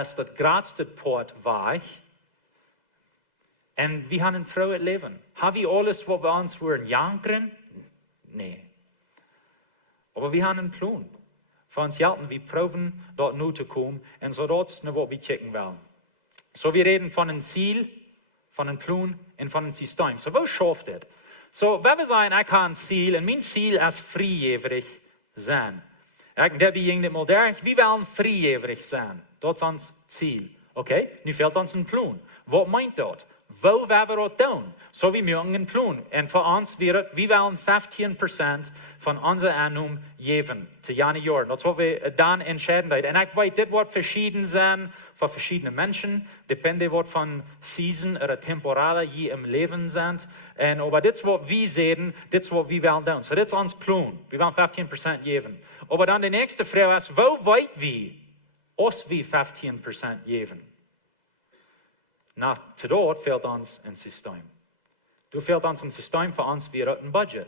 ist das größte Port weg. Und wir haben ein frohes Leben. Haben wir alles, was wir uns wollen, jankern? Nee. Aber wir haben einen Plan. Für uns Geld, wir proben, dort nur zu kommen. Und so das ist, was wir checken wollen. So, wir reden von einem Ziel, von einem Plan und von einem System. So, wo schafft das? So, wenn wir sagen, ich habe ein Ziel, und mein Ziel ist freiwillig sein. Ik heb ging dit mal durch. Wir wollen vrijwillig sein. Dat is ons Ziel. Okay? Nu fehlt uns ein Plan. Was meint das? Wo werden wir das tun? So wie wir einen Plan. Und für uns wird wir wollen 15% von unserem Einnahmen geben. Zu Januar. Das ist, was wir dann entscheiden. Und ich weiß, das wird verschieden sein für verschiedene Menschen. Depende was von Season oder Temporale je im Leben sind. Und aber das, was wir sehen, das ist, was wir wollen tun. So das ist unser Plan. Wir wollen 15% geben. Aber dann die nächste Frage ist, wo weit wir, als wir 15% geben? Na, zu dort fehlt uns ein System. Du fehlt uns ein System für uns, wir haben ein Budget.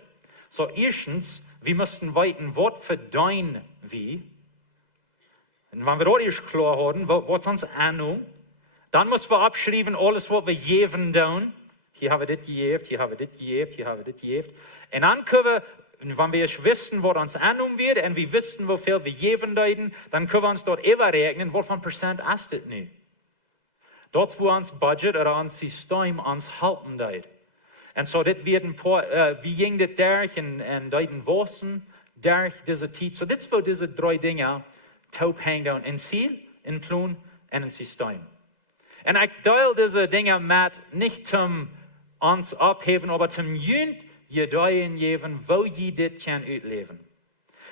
So, erstens, wir müssen weiten, was verdienen wir? Und wenn wir das erst klar haben, was uns annehmen, dann müssen wir abschreiben, alles, was wir geben tun. Hier haben wir das gegeben, hier haben wir das gegeben, hier haben wir das gegeben. Und dann können wir, wenn wir wissen, was uns annehmen wird, und wir wissen, wie viel wir geben werden, dann können wir uns dort überrechnen, was von Prozent ist das nicht. Dort, wo uns Budget oder uns System uns halten wird. Und so, das wird ein paar, wie ging das durch in deuten Wossen, durch diese Zeit. So, das wo diese 3 Dinge taub hängen, ein Ziel, ein Plan und ein System. Und ich teile diese Dinge mit, nicht zum uns abheben, aber zum Jünd, Gedeihen geben, wo je das kann ausleben.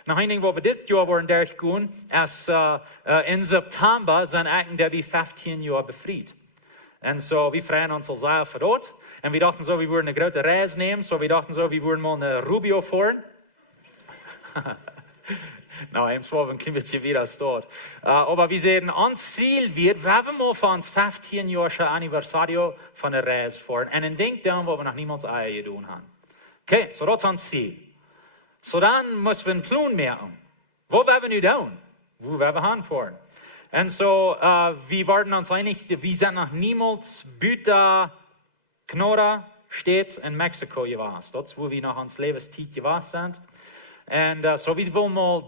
Noch ein Ding, wo wir dieses Jahr wollen durchgehen, ist in September sind wir 15 Jahre befreit. Und so, wir freuen uns sehr für dort. Und wir dachten so, wir würden eine große Reise nehmen, so wir dachten so, wir würden mal eine Rubio fahren. Nou, im Schwab, ein klein bisschen wieder dort. Aber wir sehen, uns Ziel wird, wenn wir mal für uns 15 Jahre Anniversario von der Reise fahren. Und ein Ding tun, wo wir noch niemals Eier getan haben. Okay, so das ist unser Ziel. So dann müssen wir einen Plan machen. Wo werden wir tun? Wo werden wir hinfahren? Und so, wir waren uns einig, wir sind noch niemals Buta, Knora, stets in Mexiko gewesen. Das ist, wo wir nach uns Lebenszeit gewesen sind. Und so, wir wollen mal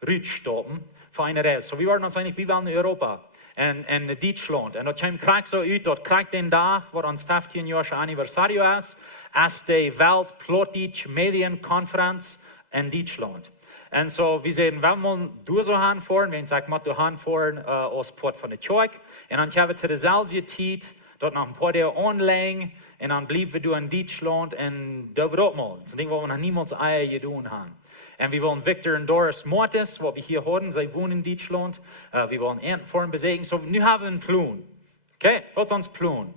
durchstoppen für eine Reise. So, wir waren uns einig, wir wollen in Europa. In Deutschland. Und das kommt so aus, dort kriegt den Tag, wo uns 15 Jahre Anniversario ist, als die Weltpolitische Medienkonferenz in Deutschland. Und so, wir sehen, wenn wir durch so hinfahren, wenn ich sage, wir hinfahren aus Port von der Kirche, und dann haben wir zu der selben Zeit, dort noch ein paar Tage online, und dann bleiben wir in Deutschland, und da wird auch mal. Das ist ein Ding, wo wir noch niemals Eier getan haben. Und wir wollen Victor und Doris Mortis, was wir hier haben, sie wohnen in Deutschland. Wir wollen Erntenform besiegen. So, nun haben wir einen Plan. Okay, das ist unser Plan.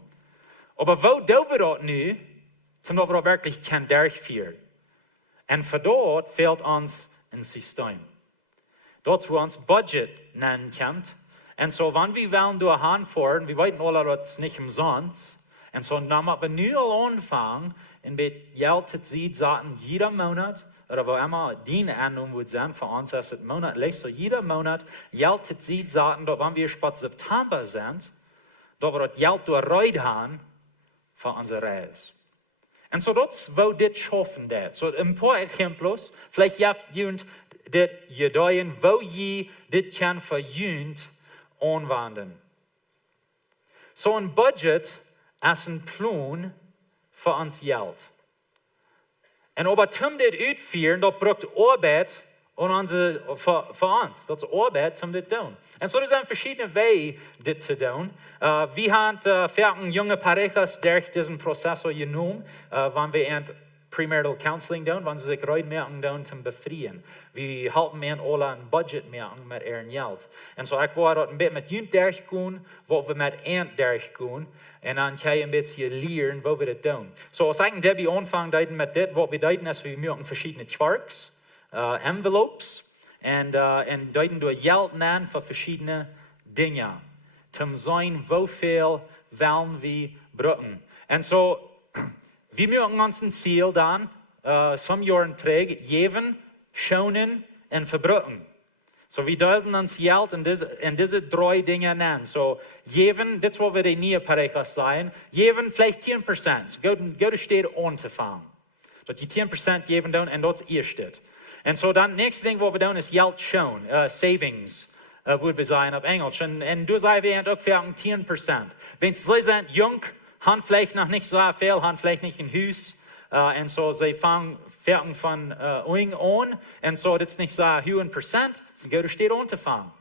Aber wo tun wir das nun, damit wir das wirklich durchführen? Und für dort fehlt uns ein System. Dort, wo uns Budget nennen kommt. Und so, wenn wir wollen durch hinfahren, wir wollten alle das nicht umsonst. Und so, dann müssen wir nun anfangen, in Geld zu sehen, jeder Monat, oder wo immer die Änderung wird sein, für uns ist es monatlich, so jeder Monat Geld zu sehen, sagen, dass wenn wir spät September sind, dass wir das Geld durchreiten für unsere Reise. Und so das, wo das schaffen das. So ein paar Exempels, vielleicht habt ihr das gedauert, wo ihr das kann für jünd anwenden. So ein Budget ist ein Plan für uns Geld. Und ob wir das ausführen, das braucht Arbeit für uns. Das ist Arbeit, um das zu tun. Und so sind verschiedene Wege, das zu tun. Wir haben junge Parejas durch diesen Prozess genommen, wenn wir Premarital Counseling tun, wenn sie sich rein merken, zum Befreien. Wir halten alle ein Budget merken mit ihrem Geld. Und so ich war dort ein bisschen mit Jünd durchgehen, wo wir mit Ant durchgehen, und dann kann ich ein bisschen lernen, wo wir das tun. So, als ich Debbie anfangen mit das, was wir tun, ist, wir merken verschiedene Quarks, Envelopes, und deuten durch Geld nennen für verschiedene Dinge. Zum sein, wie viel wollen wir brauchen. Und so, wir müssen uns ein Ziel dann, some Jahren trägen, geben, schonen und verbrauchen. So, wir deuten uns Geld in diese 3 Dinge nennen. So, geben, das wollen wir die neue Parejas sein, geben vielleicht 10%. Go steht anzufangen. Dat die 10% geben dann und das erste. Und so dann, nächste Ding, was wir tun, ist Geld schonen, Savings, würde wir sagen auf Englisch. Und du sagst, wir haben auch für 10%. Wenn sie sind jung, haben vielleicht noch nicht so viel, haben vielleicht nicht ein Haus. Und so, sie fangen von Ung an. Und so, das ist nicht so hohen Prozent. Sie gehen steht anzufangen.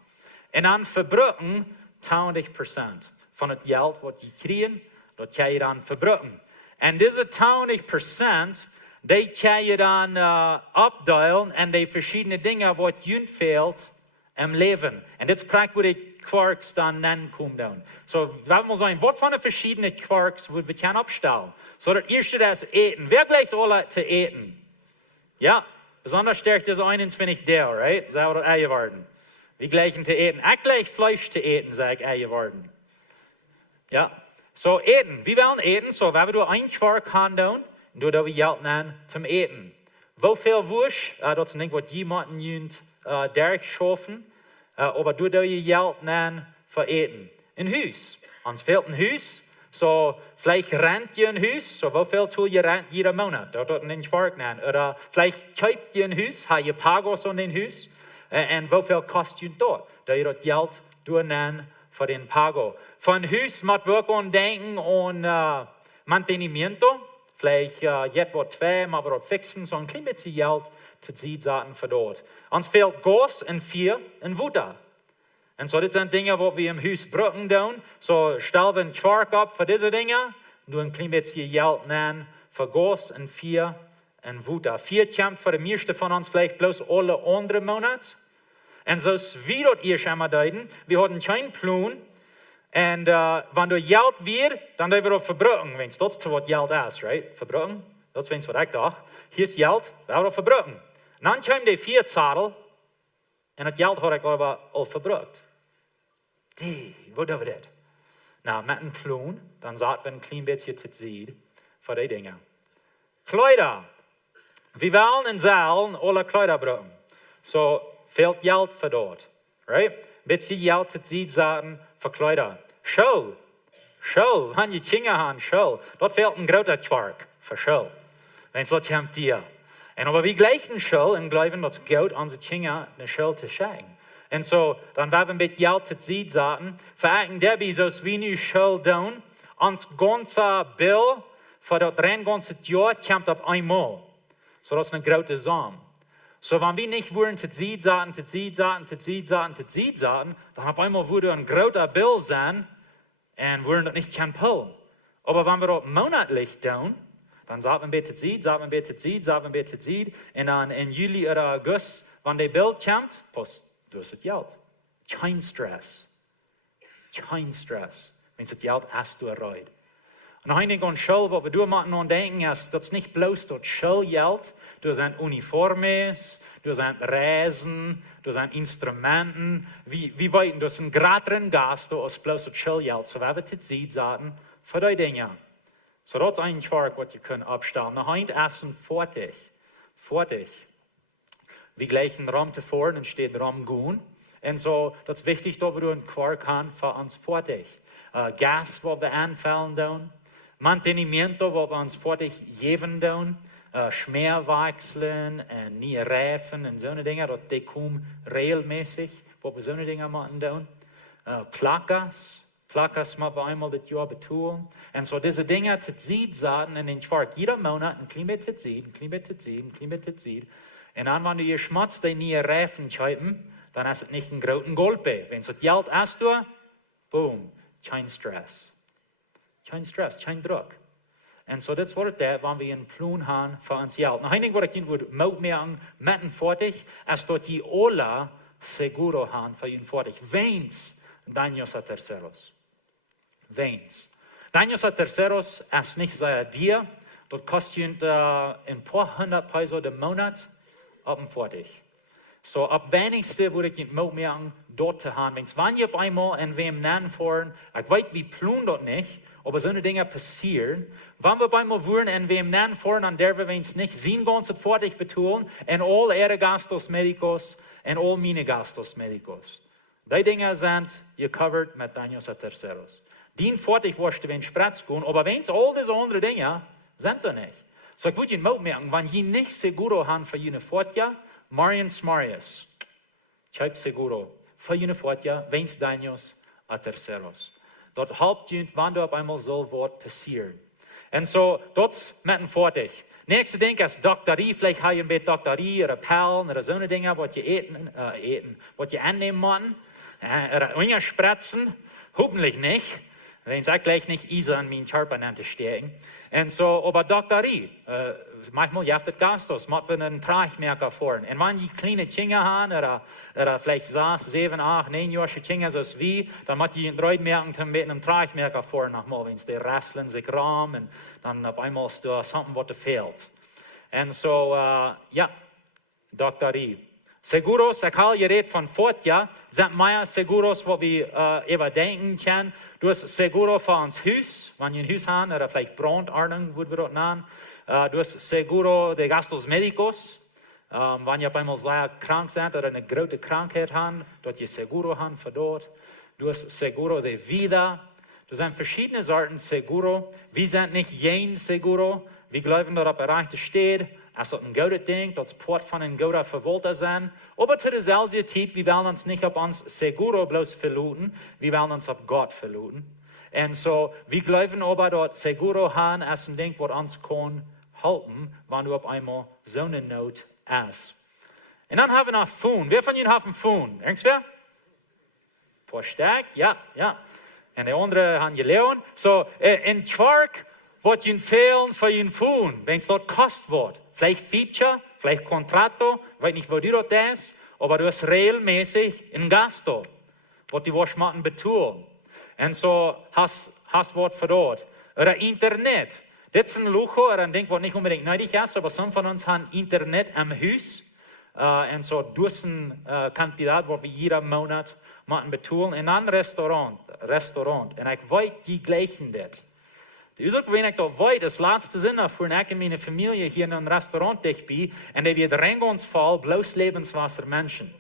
Und dann verbrauchen 20% von dem Geld, was sie kriegen, das kann ich dann verbrauchen. Und diese 20%, die kann ich dann abteilen in die verschiedenen Dinge, was ihnen fehlt im Leben. Und das praktisch, wo die Quarks dann nennen kommen. So, wenn wir sagen, was von den verschiedenen Quarks wir können abstellen? So, das erste ist Eten. Wer gleicht alle zu eten? Ja, besonders stark ist 21 der, right? Das ist auch Eier worden. Wir gleichen zu eten. Ich gleich Fleisch zu eten, sage ich Eier worden. Ja, so eten. Wir wollen eten, so, wenn wir ein Quark haben, du da wir Geld nennen zum Eten. Wie viel Wurst, das ist nicht, was jemanden durchschaffen, aber du da wir Geld nennen für Eten. Ein Haus. Uns fehlt ein Haus, so vielleicht rennt ihr ein Haus, so wie viel tut ihr rent jeden Monat, das dort einen Quark nennen. Oder vielleicht kauft ihr ein Haus, habt ihr Pagos an den Haus, und wie viel kostet ihr dort, da ihr das Geld durchnennen für den Pago. Von Haus muss wir denken an Mantenimiento. Vielleicht jetzt was 2, mal was fixen, so ein klein bisschen Geld zu ziehen für dort. Uns fehlt Gas und 4 und Wutter. Und so, das sind Dinge, die wir im Haus brauchen tun. So, stellen wir einen Quark ab für diese Dinge, nur ein klein bisschen Geld nehmen für Gas und 4 und Wutter. 4 kommt für die meisten von uns vielleicht bloß alle anderen Monate. Und so ist wie das ihr schon mal deuten, wir hatten keinen Plan. Und wenn du Geld wird, dann werden wir auch verbrauchen. Wenn das ist was Geld ist, right? Verbrauchen, das ist was ich dachte. Hier ist Geld, wir werden auch verbrauchen. Und dann kommen die 4 Zettel, und das Geld habe ich aber auch verbraucht. Wo tun wir das? Na, mit einem Plan, dann sagt wir ein klein bisschen zu sehen für die Dinge. Kleider. Wir wollen in Saalen alle Kleider brauchen. So, fehlt Geld für dort, right? Ein bisschen Geld zu sehen, für Kleider. Schul, wenn die Kinder haben, Schul. Dort fehlt ein großer Quark für Schul. Wenn es dort kommt dir. Und aber wir gleichen Schul und glauben, dass Gott unsere Kinder eine Schul zu schenken. Und so, dann werden wir mit Geld zu sehen sagen, für einen Debbie, so wie wir Schul tun, uns ganze Bill für das ganze Jahr kommt auf einmal. So, das ist eine große Sache. So, wenn wir nicht wollen, zu sehen sagen, dann auf einmal würde ein großer Bill sein und würden das nicht kennen. Aber wenn wir das monatlich tun, dann sagen wir bitte zu sehen, und dann in Juli oder August, wenn der Bill kommt, post du hast das Geld. Kein Stress. Wenn das Geld hast du erreicht. Und einigen an Schule, was wir machen und denken, ist, das nicht bloß das Schulgeld, du sind Uniformen, du sind Reisen, du sind Instrumenten, wie weit, du sind größeren Gas, du hast bloß das Schulgeld. So, wir das sehen, sagen, für die Dinge. So, das ist ein Quark, was ihr könnt abstellen. Nach heute essen fertig. wie gleich ein Raum davor und steht Raum gut. Und so, das ist wichtig, dass wir einen Quark haben für uns fertig. Gas, was wir anfallen tun. Mantenimiento, was wir uns fertig geben tun. Schmer wechseln und nie reifen und so eine Dinge, das kommen regelmäßig, was wir so eine Dinge machen tun. Placas machen wir einmal das Jahr betonen. Und so diese Dinge zu Seed sagen in den Quark, jeder Monat ein klein bisschen Seed, ein klein bisschen Seed, ein klein bisschen Seed. Und dann, wenn du ihr schmatzt, die nie reifen schreiben, dann hast du nicht einen großen Golpe. Wenn du das Geld hast, boom, kein Stress. Kein Stress, kein Druck. Und so das wird der, wenn wir einen Plan haben für uns Geld. Noch ein Ding, was ich Ihnen merken möchte, fertig, ist, dass die alle Seguro haben für ihn fertig. Wenn's daños a terceros. Wenn's. Daños a terceros ist nicht sehr dir, das kostet Ihnen ein paar hundert Peso im Monat, ab und fertig. So, ab wenigste würde ich Ihnen merken, dort zu haben. Wenn ihr einmal in wem nennen fahren, ich weiß, wie plun dort nicht, aber so eine Dinge passieren. Wenn wir einmal wollen, in wem nennen fahren, dann dürfen wir uns nicht sehen, ganz fertig betonen, in all ihre gastos médicos, in all meine gastos médicos. Die Dinge sind covered mit daños a terceros. Die fertig wirst wenn Spratz gehen, aber wenn es all diese anderen Dinge sind da nicht. So, ich würde Ihnen merken, wenn ihr nicht Seguro haben für jene Fortjahr, Marius Marius, ich habe Seguro für jene Fortjahr, wenn es daños a terceros. Dort helpt ihr, wenn du auf einmal so was passieren. Und so, das mit dem fertig. Nächste Ding ist Doktorie. Vielleicht habt ihr ein bisschen Doktorie oder Perlen oder so eine Dinge, was ihr was ihr annehmen müssen. Oder Unger spritzen. Hoffentlich nicht. Wenn es auch gleich nicht Isa an meinen Körper stecken. Und so, aber Doktorie. Manchmal jaft das Gastos, macht wir einen Tragmerker vorn. Und wenn die kleine Kinder haben, oder vielleicht 6, 7, 8, 9 Jahre Kinder, so wie, dann macht die einen Dreudmerken mit einem Tragmerker vorn nochmal, wenn die rasseln sich rum und dann auf einmal ist da something, was fehlt. Und so, ja, Doktorie. Seguros, ich habe geredet von Fortja, sind mehr Seguros, wo wir überdenken können. Du hast Seguro für uns Haus, wenn wir ein Haus haben, oder vielleicht Brandordnung, würden wir das nennen. Du hast Seguro de Gastos Médicos, wenn ihr einmal sehr krank seid oder eine große Krankheit haben, dort ihr Seguro haben für dort. Du hast Seguro de Vida. Das sind verschiedene Sorten Seguro. Wir sind nicht jen Seguro. Wir glauben, dass der Bereich steht. Es ist ein gutes Ding, das Port von einem guten Vewaulta sein. Aber zu derselben Zeit, wir wollen uns nicht auf uns Seguro bloß verlassen, wir wollen uns auf Gott verlassen. Und so, wir glauben aber, dass Seguro haben, ist ein Ding, was uns kann helfen, wenn du auf einmal so eine Not hast. Und dann haben wir noch Fun. Wer von Ihnen hat einen Fun? Irgendwer? Verstärkt? Ja. Und die anderen haben gelernt. So, in Quark wird Ihnen fehlen für Ihnen Fun, wenn es dort kostet wird. Vielleicht Feature, vielleicht Contrato, ich weiß nicht, wo du das ist, aber du hast regelmäßig ein Gasto, was die Waschmatten betonen. Und so hast Wort für dort. Oder Internet. Das ist ein Lucho, oder ein Ding, was nicht unbedingt nötig ist, aber some von uns haben Internet am Haus. Und so durch eine Quantität, wo wir jeden Monat machen betonen. Und dann Restaurant. Und ich weiß, die gleichen das. Die ist auch wenig da weit, das letzte Sinn für ich und meine Familie hier in einem Restaurant bin, und der wird Reingungsfall, bloß Lebenswasser Menschen.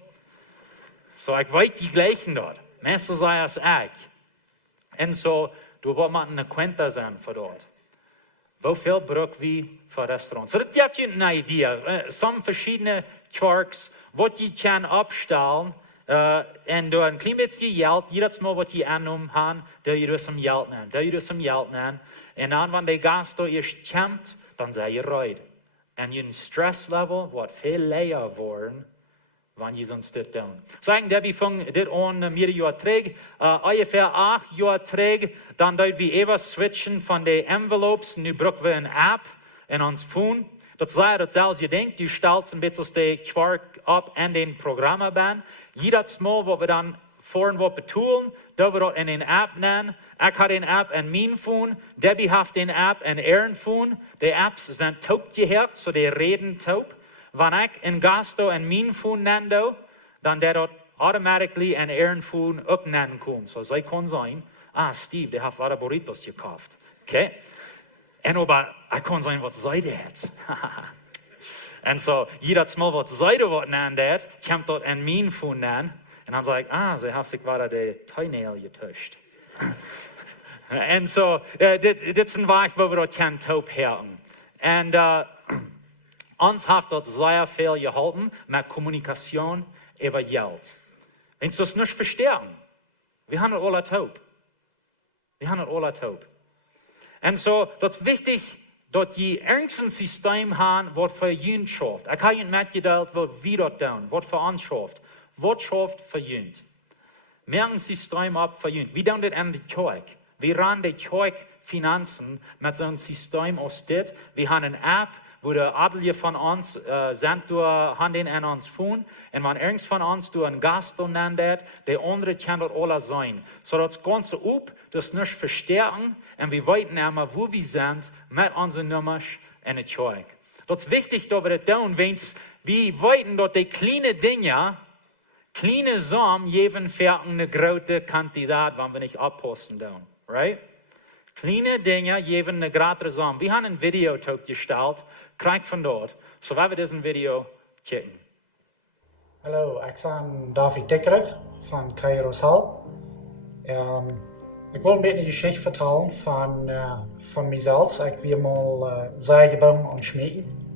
So, ich weiß die gleichen dort. Meistens sei es ich. Und so, du willst mal eine Quenta sein für dort. Wie viel braucht wir für Restaurants? So, das gibt dir eine Idee. Some verschiedene Quarks, was ihr kann abstellen, und du ein klein bisschen Geld, jedes Mal, was ihr angenommen habt, da ihr das im Geld nehmen. Und dann, wenn der Gast da erst kommt, dann seid ihr reut. Und ihr Stresslevel wird viel leer worden, wenn ihr sonst das tun. So, ich fange das an, mehrere Jahre zurück, ungefähr 8 Jahre zurück, dann dort wir eben switchen von den Envelopes, und nu brauchen wir eine App in uns Phone. Das sei dasselbe Ding, du stellst ein bisschen den Quark ab in den Programmen bin. Jedes Mal, wo wir dann vorhin was betonen, da wir das in den App nennen. Ich habe den App in mein Phone, Debbie hat den App in ihren Phone. Die Apps sind taub gehört, so die reden taub. Wenn ich einen Gast in mein Phone nenne, dann der dort automatisch in ihren Phone auch nennen kann. So, sie kann sein, Steve, der hat wahre Burritos gekauft. Okay? Und aber, ich kann sein, was sei das? En so, jedes Mal, wat zij er wat aan deed, komt dat een min van aan. En dan zeg ik, ze heeft zich wel de toenail getuscht. En zo, dit is een weg waar we dat kunnen ophouden. En ons heeft dat zeer veel geholpen met communicatie over geld. En dat is niet versterken. We hebben het alle top. We hebben het alle top. En zo, dat is wichtig dat je ergens een systeem hebt wat voor je schaft. Ik heb je met je gedeeld wat we dat doen, wat voor ons schaft. Wat schaft voor je? Meer een systeem op voor je. We doen dit aan de kerk. We ran de kerk finanzen met zo'n systeem als dit. We hebben een app, wo de adelige van ons zijn door handen aan ons voelen. En wanneer ergens van ons door een gast dan dat, de andere kan dat alle zijn. Zodat het ganze op, dus niet versterken. En we weten namelijk wo we zijn met onze nummers en de kerk. Dat is wichtig dat we dat doen, want we weten dat die kleine dingen, kleine Samen geven für een grote kandidaat, wanneer we niet oppassen doen. Right? Kleine dingen geven een grotere Samen. We hebben een video opgesteld, krijg van dort. So we deze video kijken. Hallo, ik ben David Dikkerif van Cairosal. Ik wil een beetje een geschichte vertellen van mezelf. Ik weer mal Zijgeboom en Schmieden.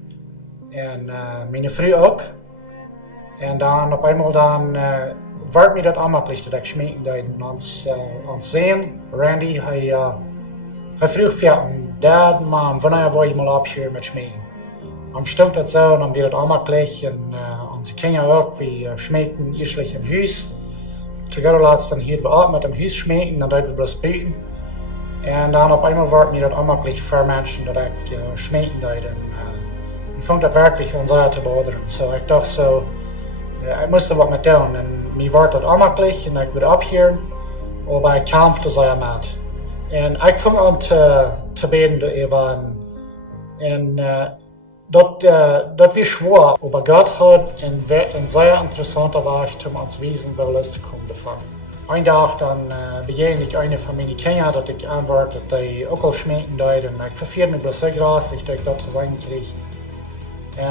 En mijn vrouw ook. En dan op eenmaal dan werd me dat aanmakkelijk dat ik schmieden deed. Ons zin, Randy, hij vroeg via een dad, maar wanneer wil je mal opschuren met schmieden? Dan stimmt dat zo, dan wird het aanmakkelijk. En onze kinderen ook, we schmieden eerst in huis. Together laatst dan hier we op met een huis schmieden, dan deden we bloos buiten. En dan op eenmaal werd me dat aanmakkelijk voor mensen dat ik schmieden deed. En ik vond dat werkelijk onzeer te botheren. So ik dacht zo, ik moest er wat mee doen. En mij werd dat aanmakkelijk en ik werd opgehuurd, maar ik kampte zeer met. En ik vond aan te beden even. En dat we schwor, aber Gott hat ein sehr interessanter Weg, um uns Wesen bewusst zu kommen davon. Ein Tag dann begegne ich eine von meinen Kindern, dass ich antworte, dass die auch al schmecken deed. Und ich verfiel mich bloß sehr grauslich, dass ich das zu sagen kriege.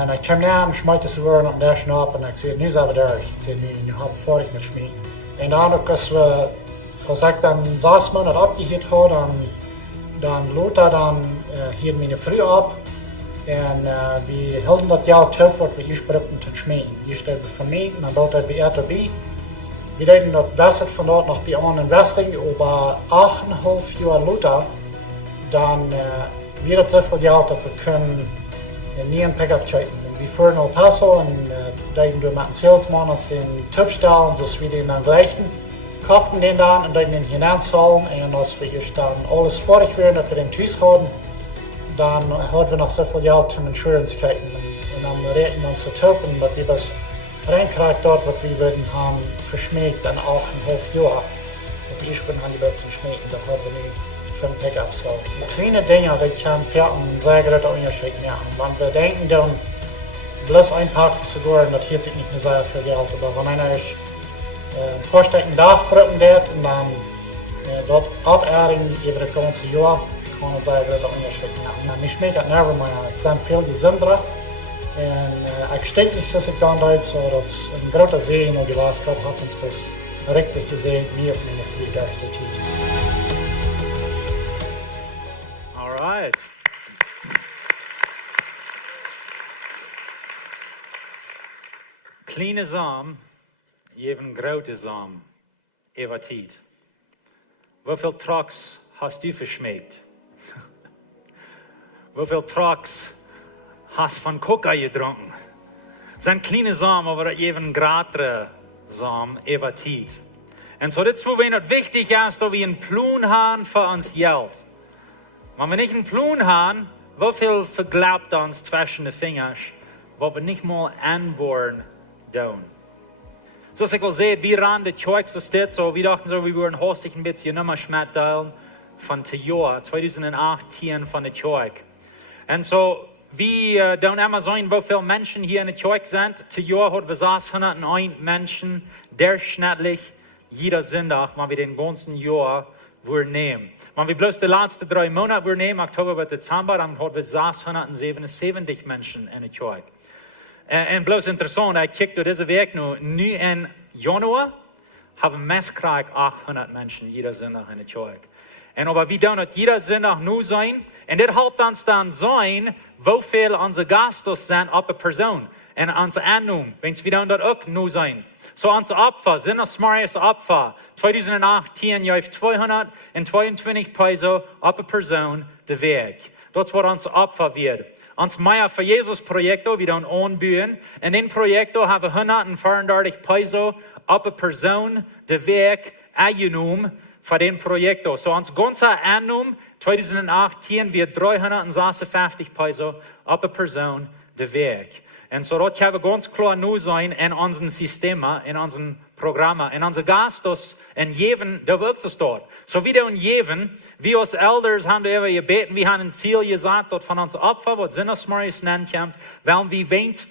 Und ich kam näher und schmeite es über und der Schnapp und ich sehe, nu sind wir durch. Ich sehe, nu haben wir fertig mit schmecken. Und dann, als ich dann 6 Monate abgehört habe, dann Lothar dann hier meine Früh ab. En we hielden dat jaar top wat we eerst gebruikten te schmieden. Eerst hebben we vermeten en dat hebben we erbij. We deden dat best van dort nog bij een investing over 8,5 jaar later. Dan weer het zoveel geld dat we kunnen niet een pick-up checken. We fuhren al Paso en deden we met een salesman ons den top stellen, zoals we den dan gleichen. Kauften den dan en deden den hineinzahlen. En als we eerst dan alles fertig waren, dat we den thuis hadden, dan hadden we nog zoveel geld om insurance kijken. En dan rekenen we ons het op en dat we best reinkrijgen dat wat we willen hebben versmeekt in 8,5 jaar. Dat we eerst willen hebben versmeekt, dat hadden we niet voor een pick-up. So, kleine dingen, dat kan veel een zeer grote onderscheid maken. Want we denken dan, bloß einpacken zu gehen, das hielt sich nicht mehr sehr viel Geld. Aber wenn einer ein paar Stunden Dach brücken wird und dann dort aberdingen über das ganze Jahr, kann es sehr große Unterschied machen. Mich schmeckt das nicht mehr, ich bin viel gesünder. Und ich stink nicht, dass ich dann dort so, dass ein großer Segen und die Last Gott hat uns bis richtig gesehen, mir und meine Früh durch die Zeit. All right. Kleine Samen, even grote Samen, über Zeit. Hoeveel trucks hast du verschmeckt? Hoeveel trucks hast von Coca getrunken? Zijn kleine Samen, aber even grotere Samen, über Zeit. Und so, das ist, wo wir nicht wichtig ist, dass wir einen Plan haben für uns Geld. Wenn wir nicht einen Plan haben, wieviel verglaubt uns zwischen den Fingern, wo wir nicht mal anwollen doen. Zoals ik al zei, we ran de kerk zo steeds zo. We dachten zo, we willen hastig een beetje nummer schmettelen van het jaar 2018 van de kerk. En zo, we doen immer zijn hoeveel mensen hier in de kerk zijn. Het jaar hadden we 601 mensen, durchschnittlich, jeder zondag, maar we den ganzen jaar willen nemen. Maar we bloos de laatste 3 maanden willen nemen, oktober tot december, dan hadden we 677 mensen in de kerk. En bloß interessant, ich kijk door deze week nu in januar, haben meestkrijg 800 Menschen jeder Sonntag in de kerk. En aber wie doen het jeder Sonntag nu zijn, en dit helpt ons dan zijn, hoeveel onze gasten zijn op een persoon. En onze aannoem, wens we doen dat ook nu zijn. So onze Opfer, Sinnersmarius Opfer, 2018, je heeft 222 peso op een persoon de week. Dat is wat onze Opfer wird. Ons Meier für Jesus Projekto, wir doen aanbieden. En in Projekto hebben we 134 peso op een persoon de week aangenomen voor den Projekto. So ons ganze aannoem 2018 wird 356 peso op een persoon de week. En so dat hebben we ganz klar nu zijn in onze systemen, in onze programma, in onze gastos en jeven, dat ook zo staat. So wie doen jeven, wie als elders hebben we gebeten, we hebben een ziel gezegd dat van onze opfer, wat Sinnersmarius nennt, willen we wens 15%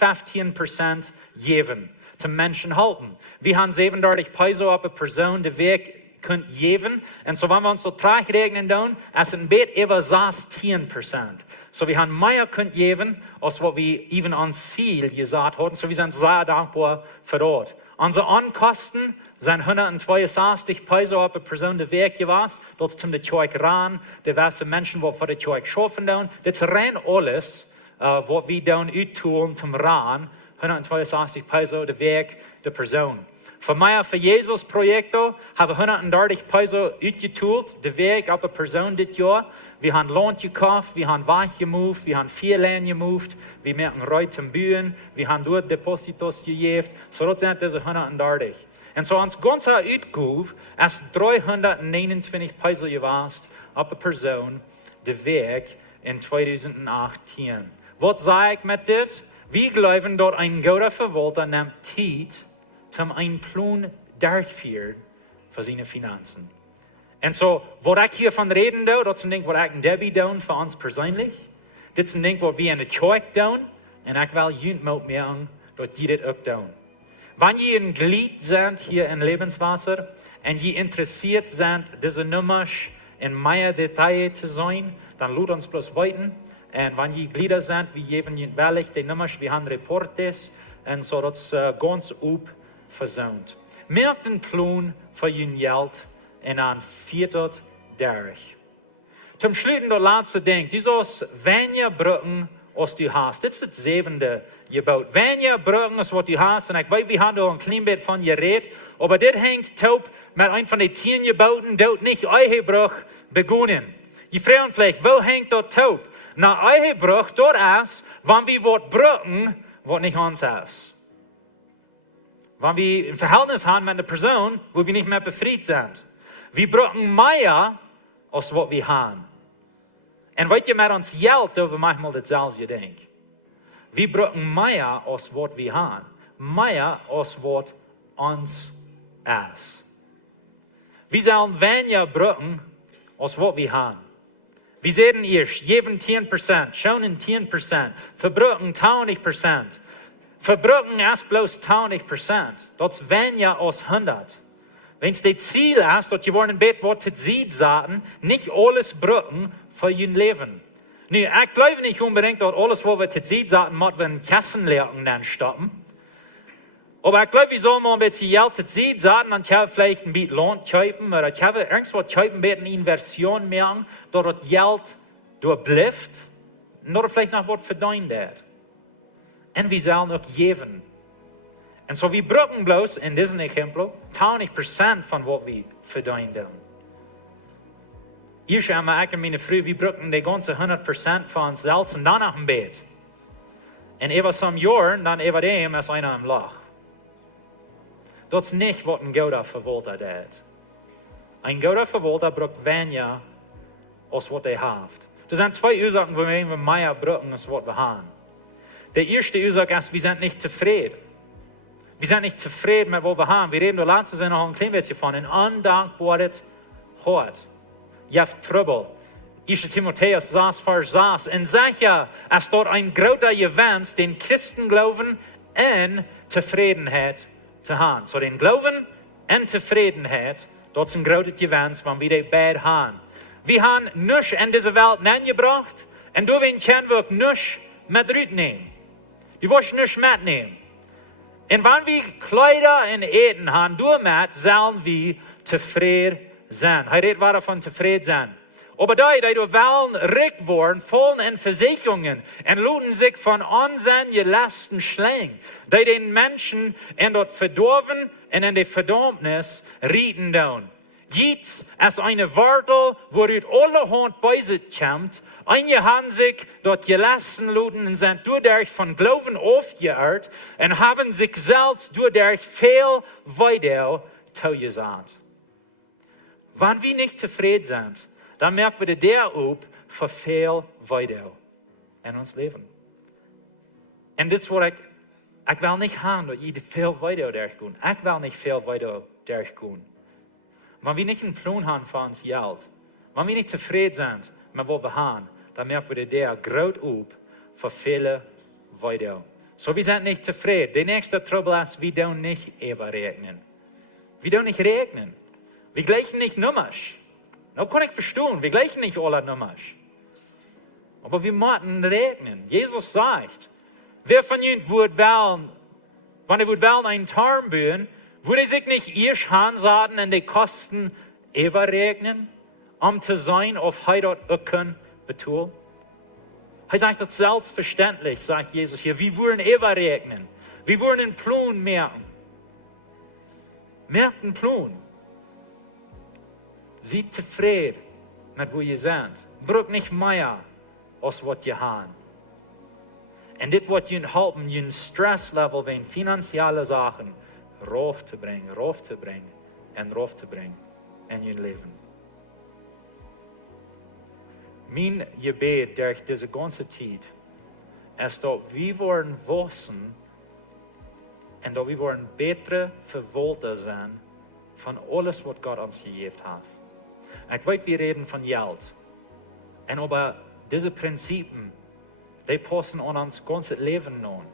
jeven, te mensen helpen. We hebben 37 peso op een persoon de week kunt geven. En so wenn wir uns so terugrekenen doen, is het een beetje over 16%. So wir haben mehr kunt geven, als wat we even ons ziel gezegd hadden. So wir sind sehr dankbaar für dat. Onze onkosten zijn 162 peso op een persoon de week geweest. Dat is toen de kerk ran, diverse mensen wat voor de kerk schaffen doen. Dit is rein alles, wat we doen uittoelen zum ran. 162 peso de week de persoon. Voor mij, voor Jesus Projekto, hebben we 130 peso uitgetoeld de week op een persoon dit jaar. We hebben land gekocht, we hebben weg gemoved, we hebben 4 lijn gemoved, we merken ruit te buien, we hebben door depositos gegeven. So dat zijn deze 130. En zo ons ganze uitgaven is 329 peso geweest op een persoon de week in 2018. Wat zeg ik met dit? We geloven dat een goede Vewaulta neemt tijd om een plan durchführen voor zijn financiën. En zo, wat ik hiervan reden doe, dat is een ding wat ik en Debbie doen voor ons persoonlijk. Dit is een ding wat we in de kerk doen. En ik wil jullie met mij aan dat jullie dit ook doen. Wanneer je een glied bent hier in Lebenswasser en je interessiert bent deze nummers in meer detail te zijn, dan laat ons bloß weten. En wanneer je glieder bent, we geven je wellicht die nummers, we hebben reportes. En zo dat is ganz op verzoend. Merk een plan voor je geld. En dan viert het durch. Zum Schluss dat laatste ding. Du zoals weniger bruggen als du hast. Dit is het 7e Jeboot. Weniger bruggen als wat du hast. En ik weet, we hebben er een klein beetje van gereed. Maar dit hangt taub met een van de 10 Jeboten, dat niet eigen brug begonnen. Je vraagt vielleicht, wo hangt dat taub? Na, eigen brug, dat is, wanneer we wat bruggen, wat niet ons is. Wanneer we een verhältnis hebben met een persoon, waar we niet meer bevrijd zijn. We brauchen mehr, als wat we hebben. En weet je, met ons geld doen we manchmal hetzelfde ding. We brauchen meer, als wat we hebben. Meer, als wat ons is. We zullen weniger brauchen, als wat we hebben. We zeggen eerst, geven 10%, schonen 10%, verbruiken 20%. Verbruiken is bloß 20%. Dat is weniger als 100. Wenn es das Ziel ist, dass je een beetje wat het ziet zaten, niet alles brücken voor je leven. Nu, ik geloof niet unbedingt dat alles wat we het ziet zaten, moeten we in Kassenlerken dan stoppen. Aber ich glaube, wir sollen mal ein bisschen Geld zu ziehen, sagen, dann kann vielleicht ein bisschen Land kaufen, oder ich habe irgendwas kaufen, ein bisschen Inversion machen, dass das Geld durchbleibt, und dass vielleicht noch was verdient wird. Und wir sollen auch geben. Und so, wir brauchen bloß in diesem Exempel 20% von was wir verdienen. Hier schauen wir, ich und meine Frau, wir brauchen die ganze 100% von uns selbst und dann noch ein Bett. Und über so ein Jahr, dann über dem ist einer im Loch. Dat is niet wat een goede Vewaulta doet. Een goede Vewaulta braucht weniger als wat hij heeft. Er zijn twee Ursachen, waarom we meer brauchen als wat we hebben. De eerste Ursache is, we zijn niet tevreden. We zijn niet tevreden met wat we hebben. We reden de laatste zin nog een klein beetje van een ondankbaarheid hart. Je hebt trouble. 1 Timotheus 6, vers 6. En zeg je, als dort een groter gewens den Christen geloven en tevredenheid te hebben. So den Glauben en tevredenheid, dat is een groot gewens, wanneer we die beide hebben. We hebben niets in deze wereld aangebracht en door kunnen we ook niets met eruit nemen. Die willst nicht mitnehmen. Und wenn wir Kleider und Eten haben, damit sollen wir zufrieden sein. Er redet weiter von zufrieden sein. Aber die wollen reich worden, voll in Versicherungen und luten sich von Ansehen gelasten Schlägen, die den Menschen in dort verdorben und in die Verdammnis rieten down. Jetzt als eine Wörtel, wo die alle Hand bei sich kommt, einige haben sich dort gelassen luten und sind dadurch von Glauben aufgeirrt und haben sich selbst dadurch viel weiter zugesagt. Wenn wir nicht zufrieden sind, dann merken wir der ob für viel weiter in uns Leben. Und das ist, was ich will nicht haben, dass ich viel weiter durchgehen. Ich will nicht viel weiter durchgehen. Wenn wir nicht einen Plan haben für uns Geld, wenn wir nicht zufrieden sind mit was wir haben, dann merken wir der groß ob für viele weiter. So, wir sind nicht zufrieden. Der nächste Trouble ist, wir dürfen nicht überrechnen. Wir dürfen nicht rechnen. Wir gleichen nicht Nummern. Das kann ich verstehen, wir gleichen nicht alle Nummern. Aber wir müssen rechnen. Jesus sagt, wer von ihnen würde wählen, wenn er würde wählen einen Turm bauen, würde sich nicht erst hansaden und die Kosten überrechnen, um zu sein, auf er dort öcken betul? Er sagt das selbstverständlich, sagt Jesus hier, wir würden überrechnen. Wir würden einen Plan merken. Merkt einen Plan. Seid zufrieden mit wo ihr seid. Braucht nicht mehr, als was ihr habt. Und das wird ihnen helfen, ihren Stresslevel wegen finanzielle Sachen raufzubringen in ihr Leben. Mein Gebet durch diese ganze Zeit ist, dass wir wollen wissen und dass wir wollen bessere Vewaulta sein von alles, was Gott uns gegeben hat. Ich weiß, wir reden von Geld. Und aber diese Prinzipien, die passen an uns ganzes Leben nun.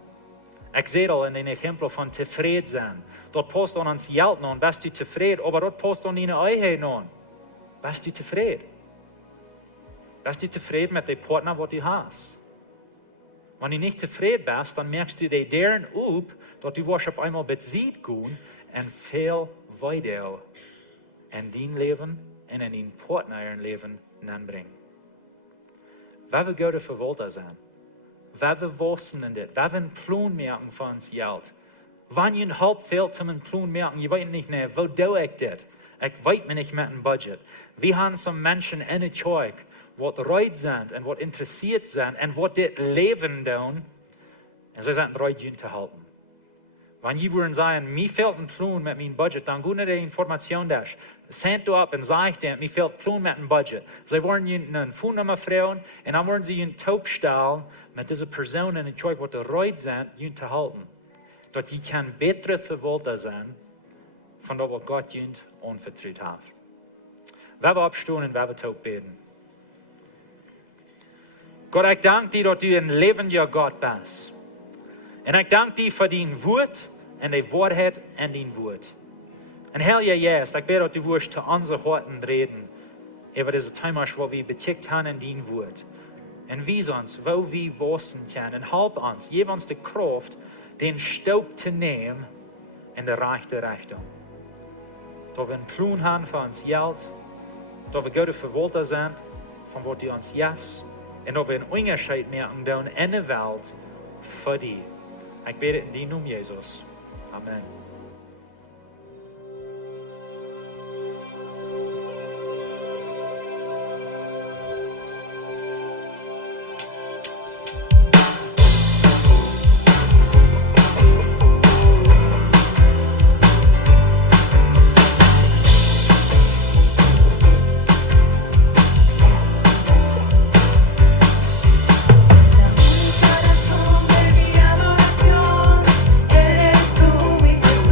Ich sehe da in den Exempel von zufrieden sein. Dort passt an uns Geld nun, bist du zufrieden, aber dort passt an deine Eiheit nun. Bist du zufrieden? Bist du zufrieden mit dem Partner, den du hast? Wenn du nicht zufrieden bist, dann merkst du deren up, dass du auf einmal bezieht gehen und viel weiter in dein Leben und in dein Partner in Leben anbringen. Wer will Gott Vewaulta sein? Wer will wissen in das? Wer will einen Plan merken von uns Geld? Wenn ihr ein halb fehlt zum einen Plan merken, ihr weiß nicht mehr, wo tue ich das? Ich weiß mir nicht mit einem Budget. Wir haben some Menschen in der Zeug, die reut sind und die interessiert sind und die das Leben tun, und sie sind reut, ihnen zu helfen. Wenn ihr würden sagen, mir fehlt ein Plan mit meinem Budget, dann gehen die Information da. Send du ab und sag dir, mir fehlt ein Plan mit dem Budget. Sie wollen ihnen eine Phonennummer fragen und dann wollen sie ihnen taub stellen mit dieser Person in der Zeug, die reut sind, ihnen zu helfen. Dass die kann bessere Vewaulta sein von dem, was Gott ihnen anvertraut hat. Wer will abstehen und wer will taub beten? Gott, ich danke dir, dass du ein lebender Gott bist. Und ich danke dir für dein Wort und die Wahrheit in dein Wort. Und Herr, yes, ich bete, dass du wirst zu unseren Herzen reden über diese Thema, wo wir betickt haben in dein Wort. Und wie sonst, wo wir wissen können. Und help uns, gib uns die Kraft, den Staub zu nehmen in die rechte Richtung. Dass wir einen Plan haben für uns Geld, dass wir gute Vewaulta sind, von was du uns gibst, und dass wir einen Unterschied merken in der Welt für dich. Ich bete in deinem Namen, Jesus. Amen. Mi corazón de mi adoración, eres tú mi Jesús.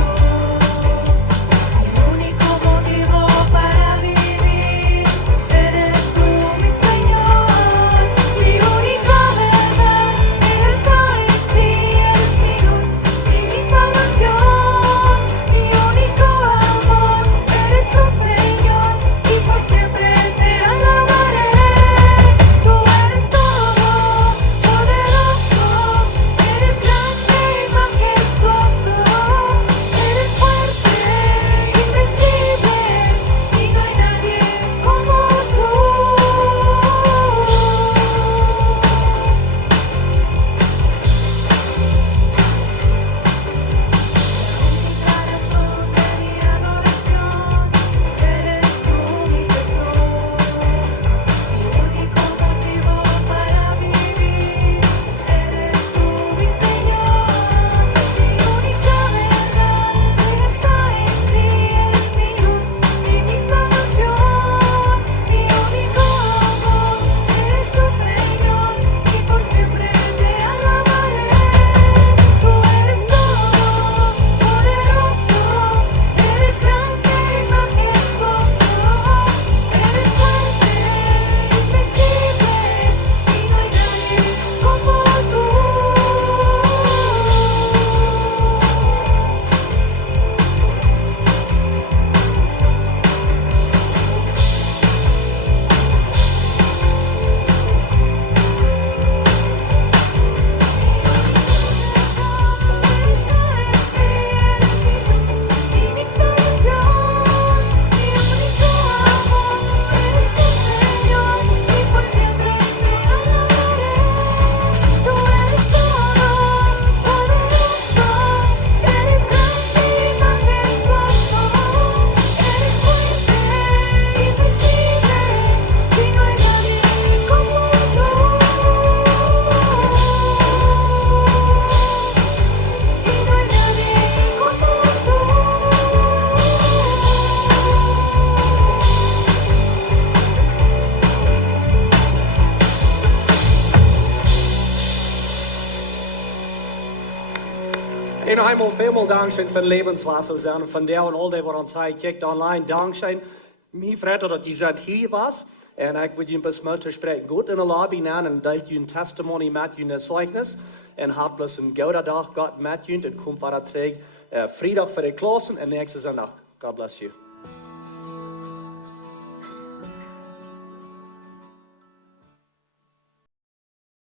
En nog eenmaal veel dankzij van Lebenswasser zijn. Van der en al die wat ons hij kijkt online. Dankzij. Mijn vrienden dat je zijn hier was. En ik wil je een beetje te spreken. Goed in de lobby na en deel je een testimony met je een zeugnis. En had plus een goede dag gehad met je. En kom van het terug vrijdag voor de klassen en nächste zondag. God bless you.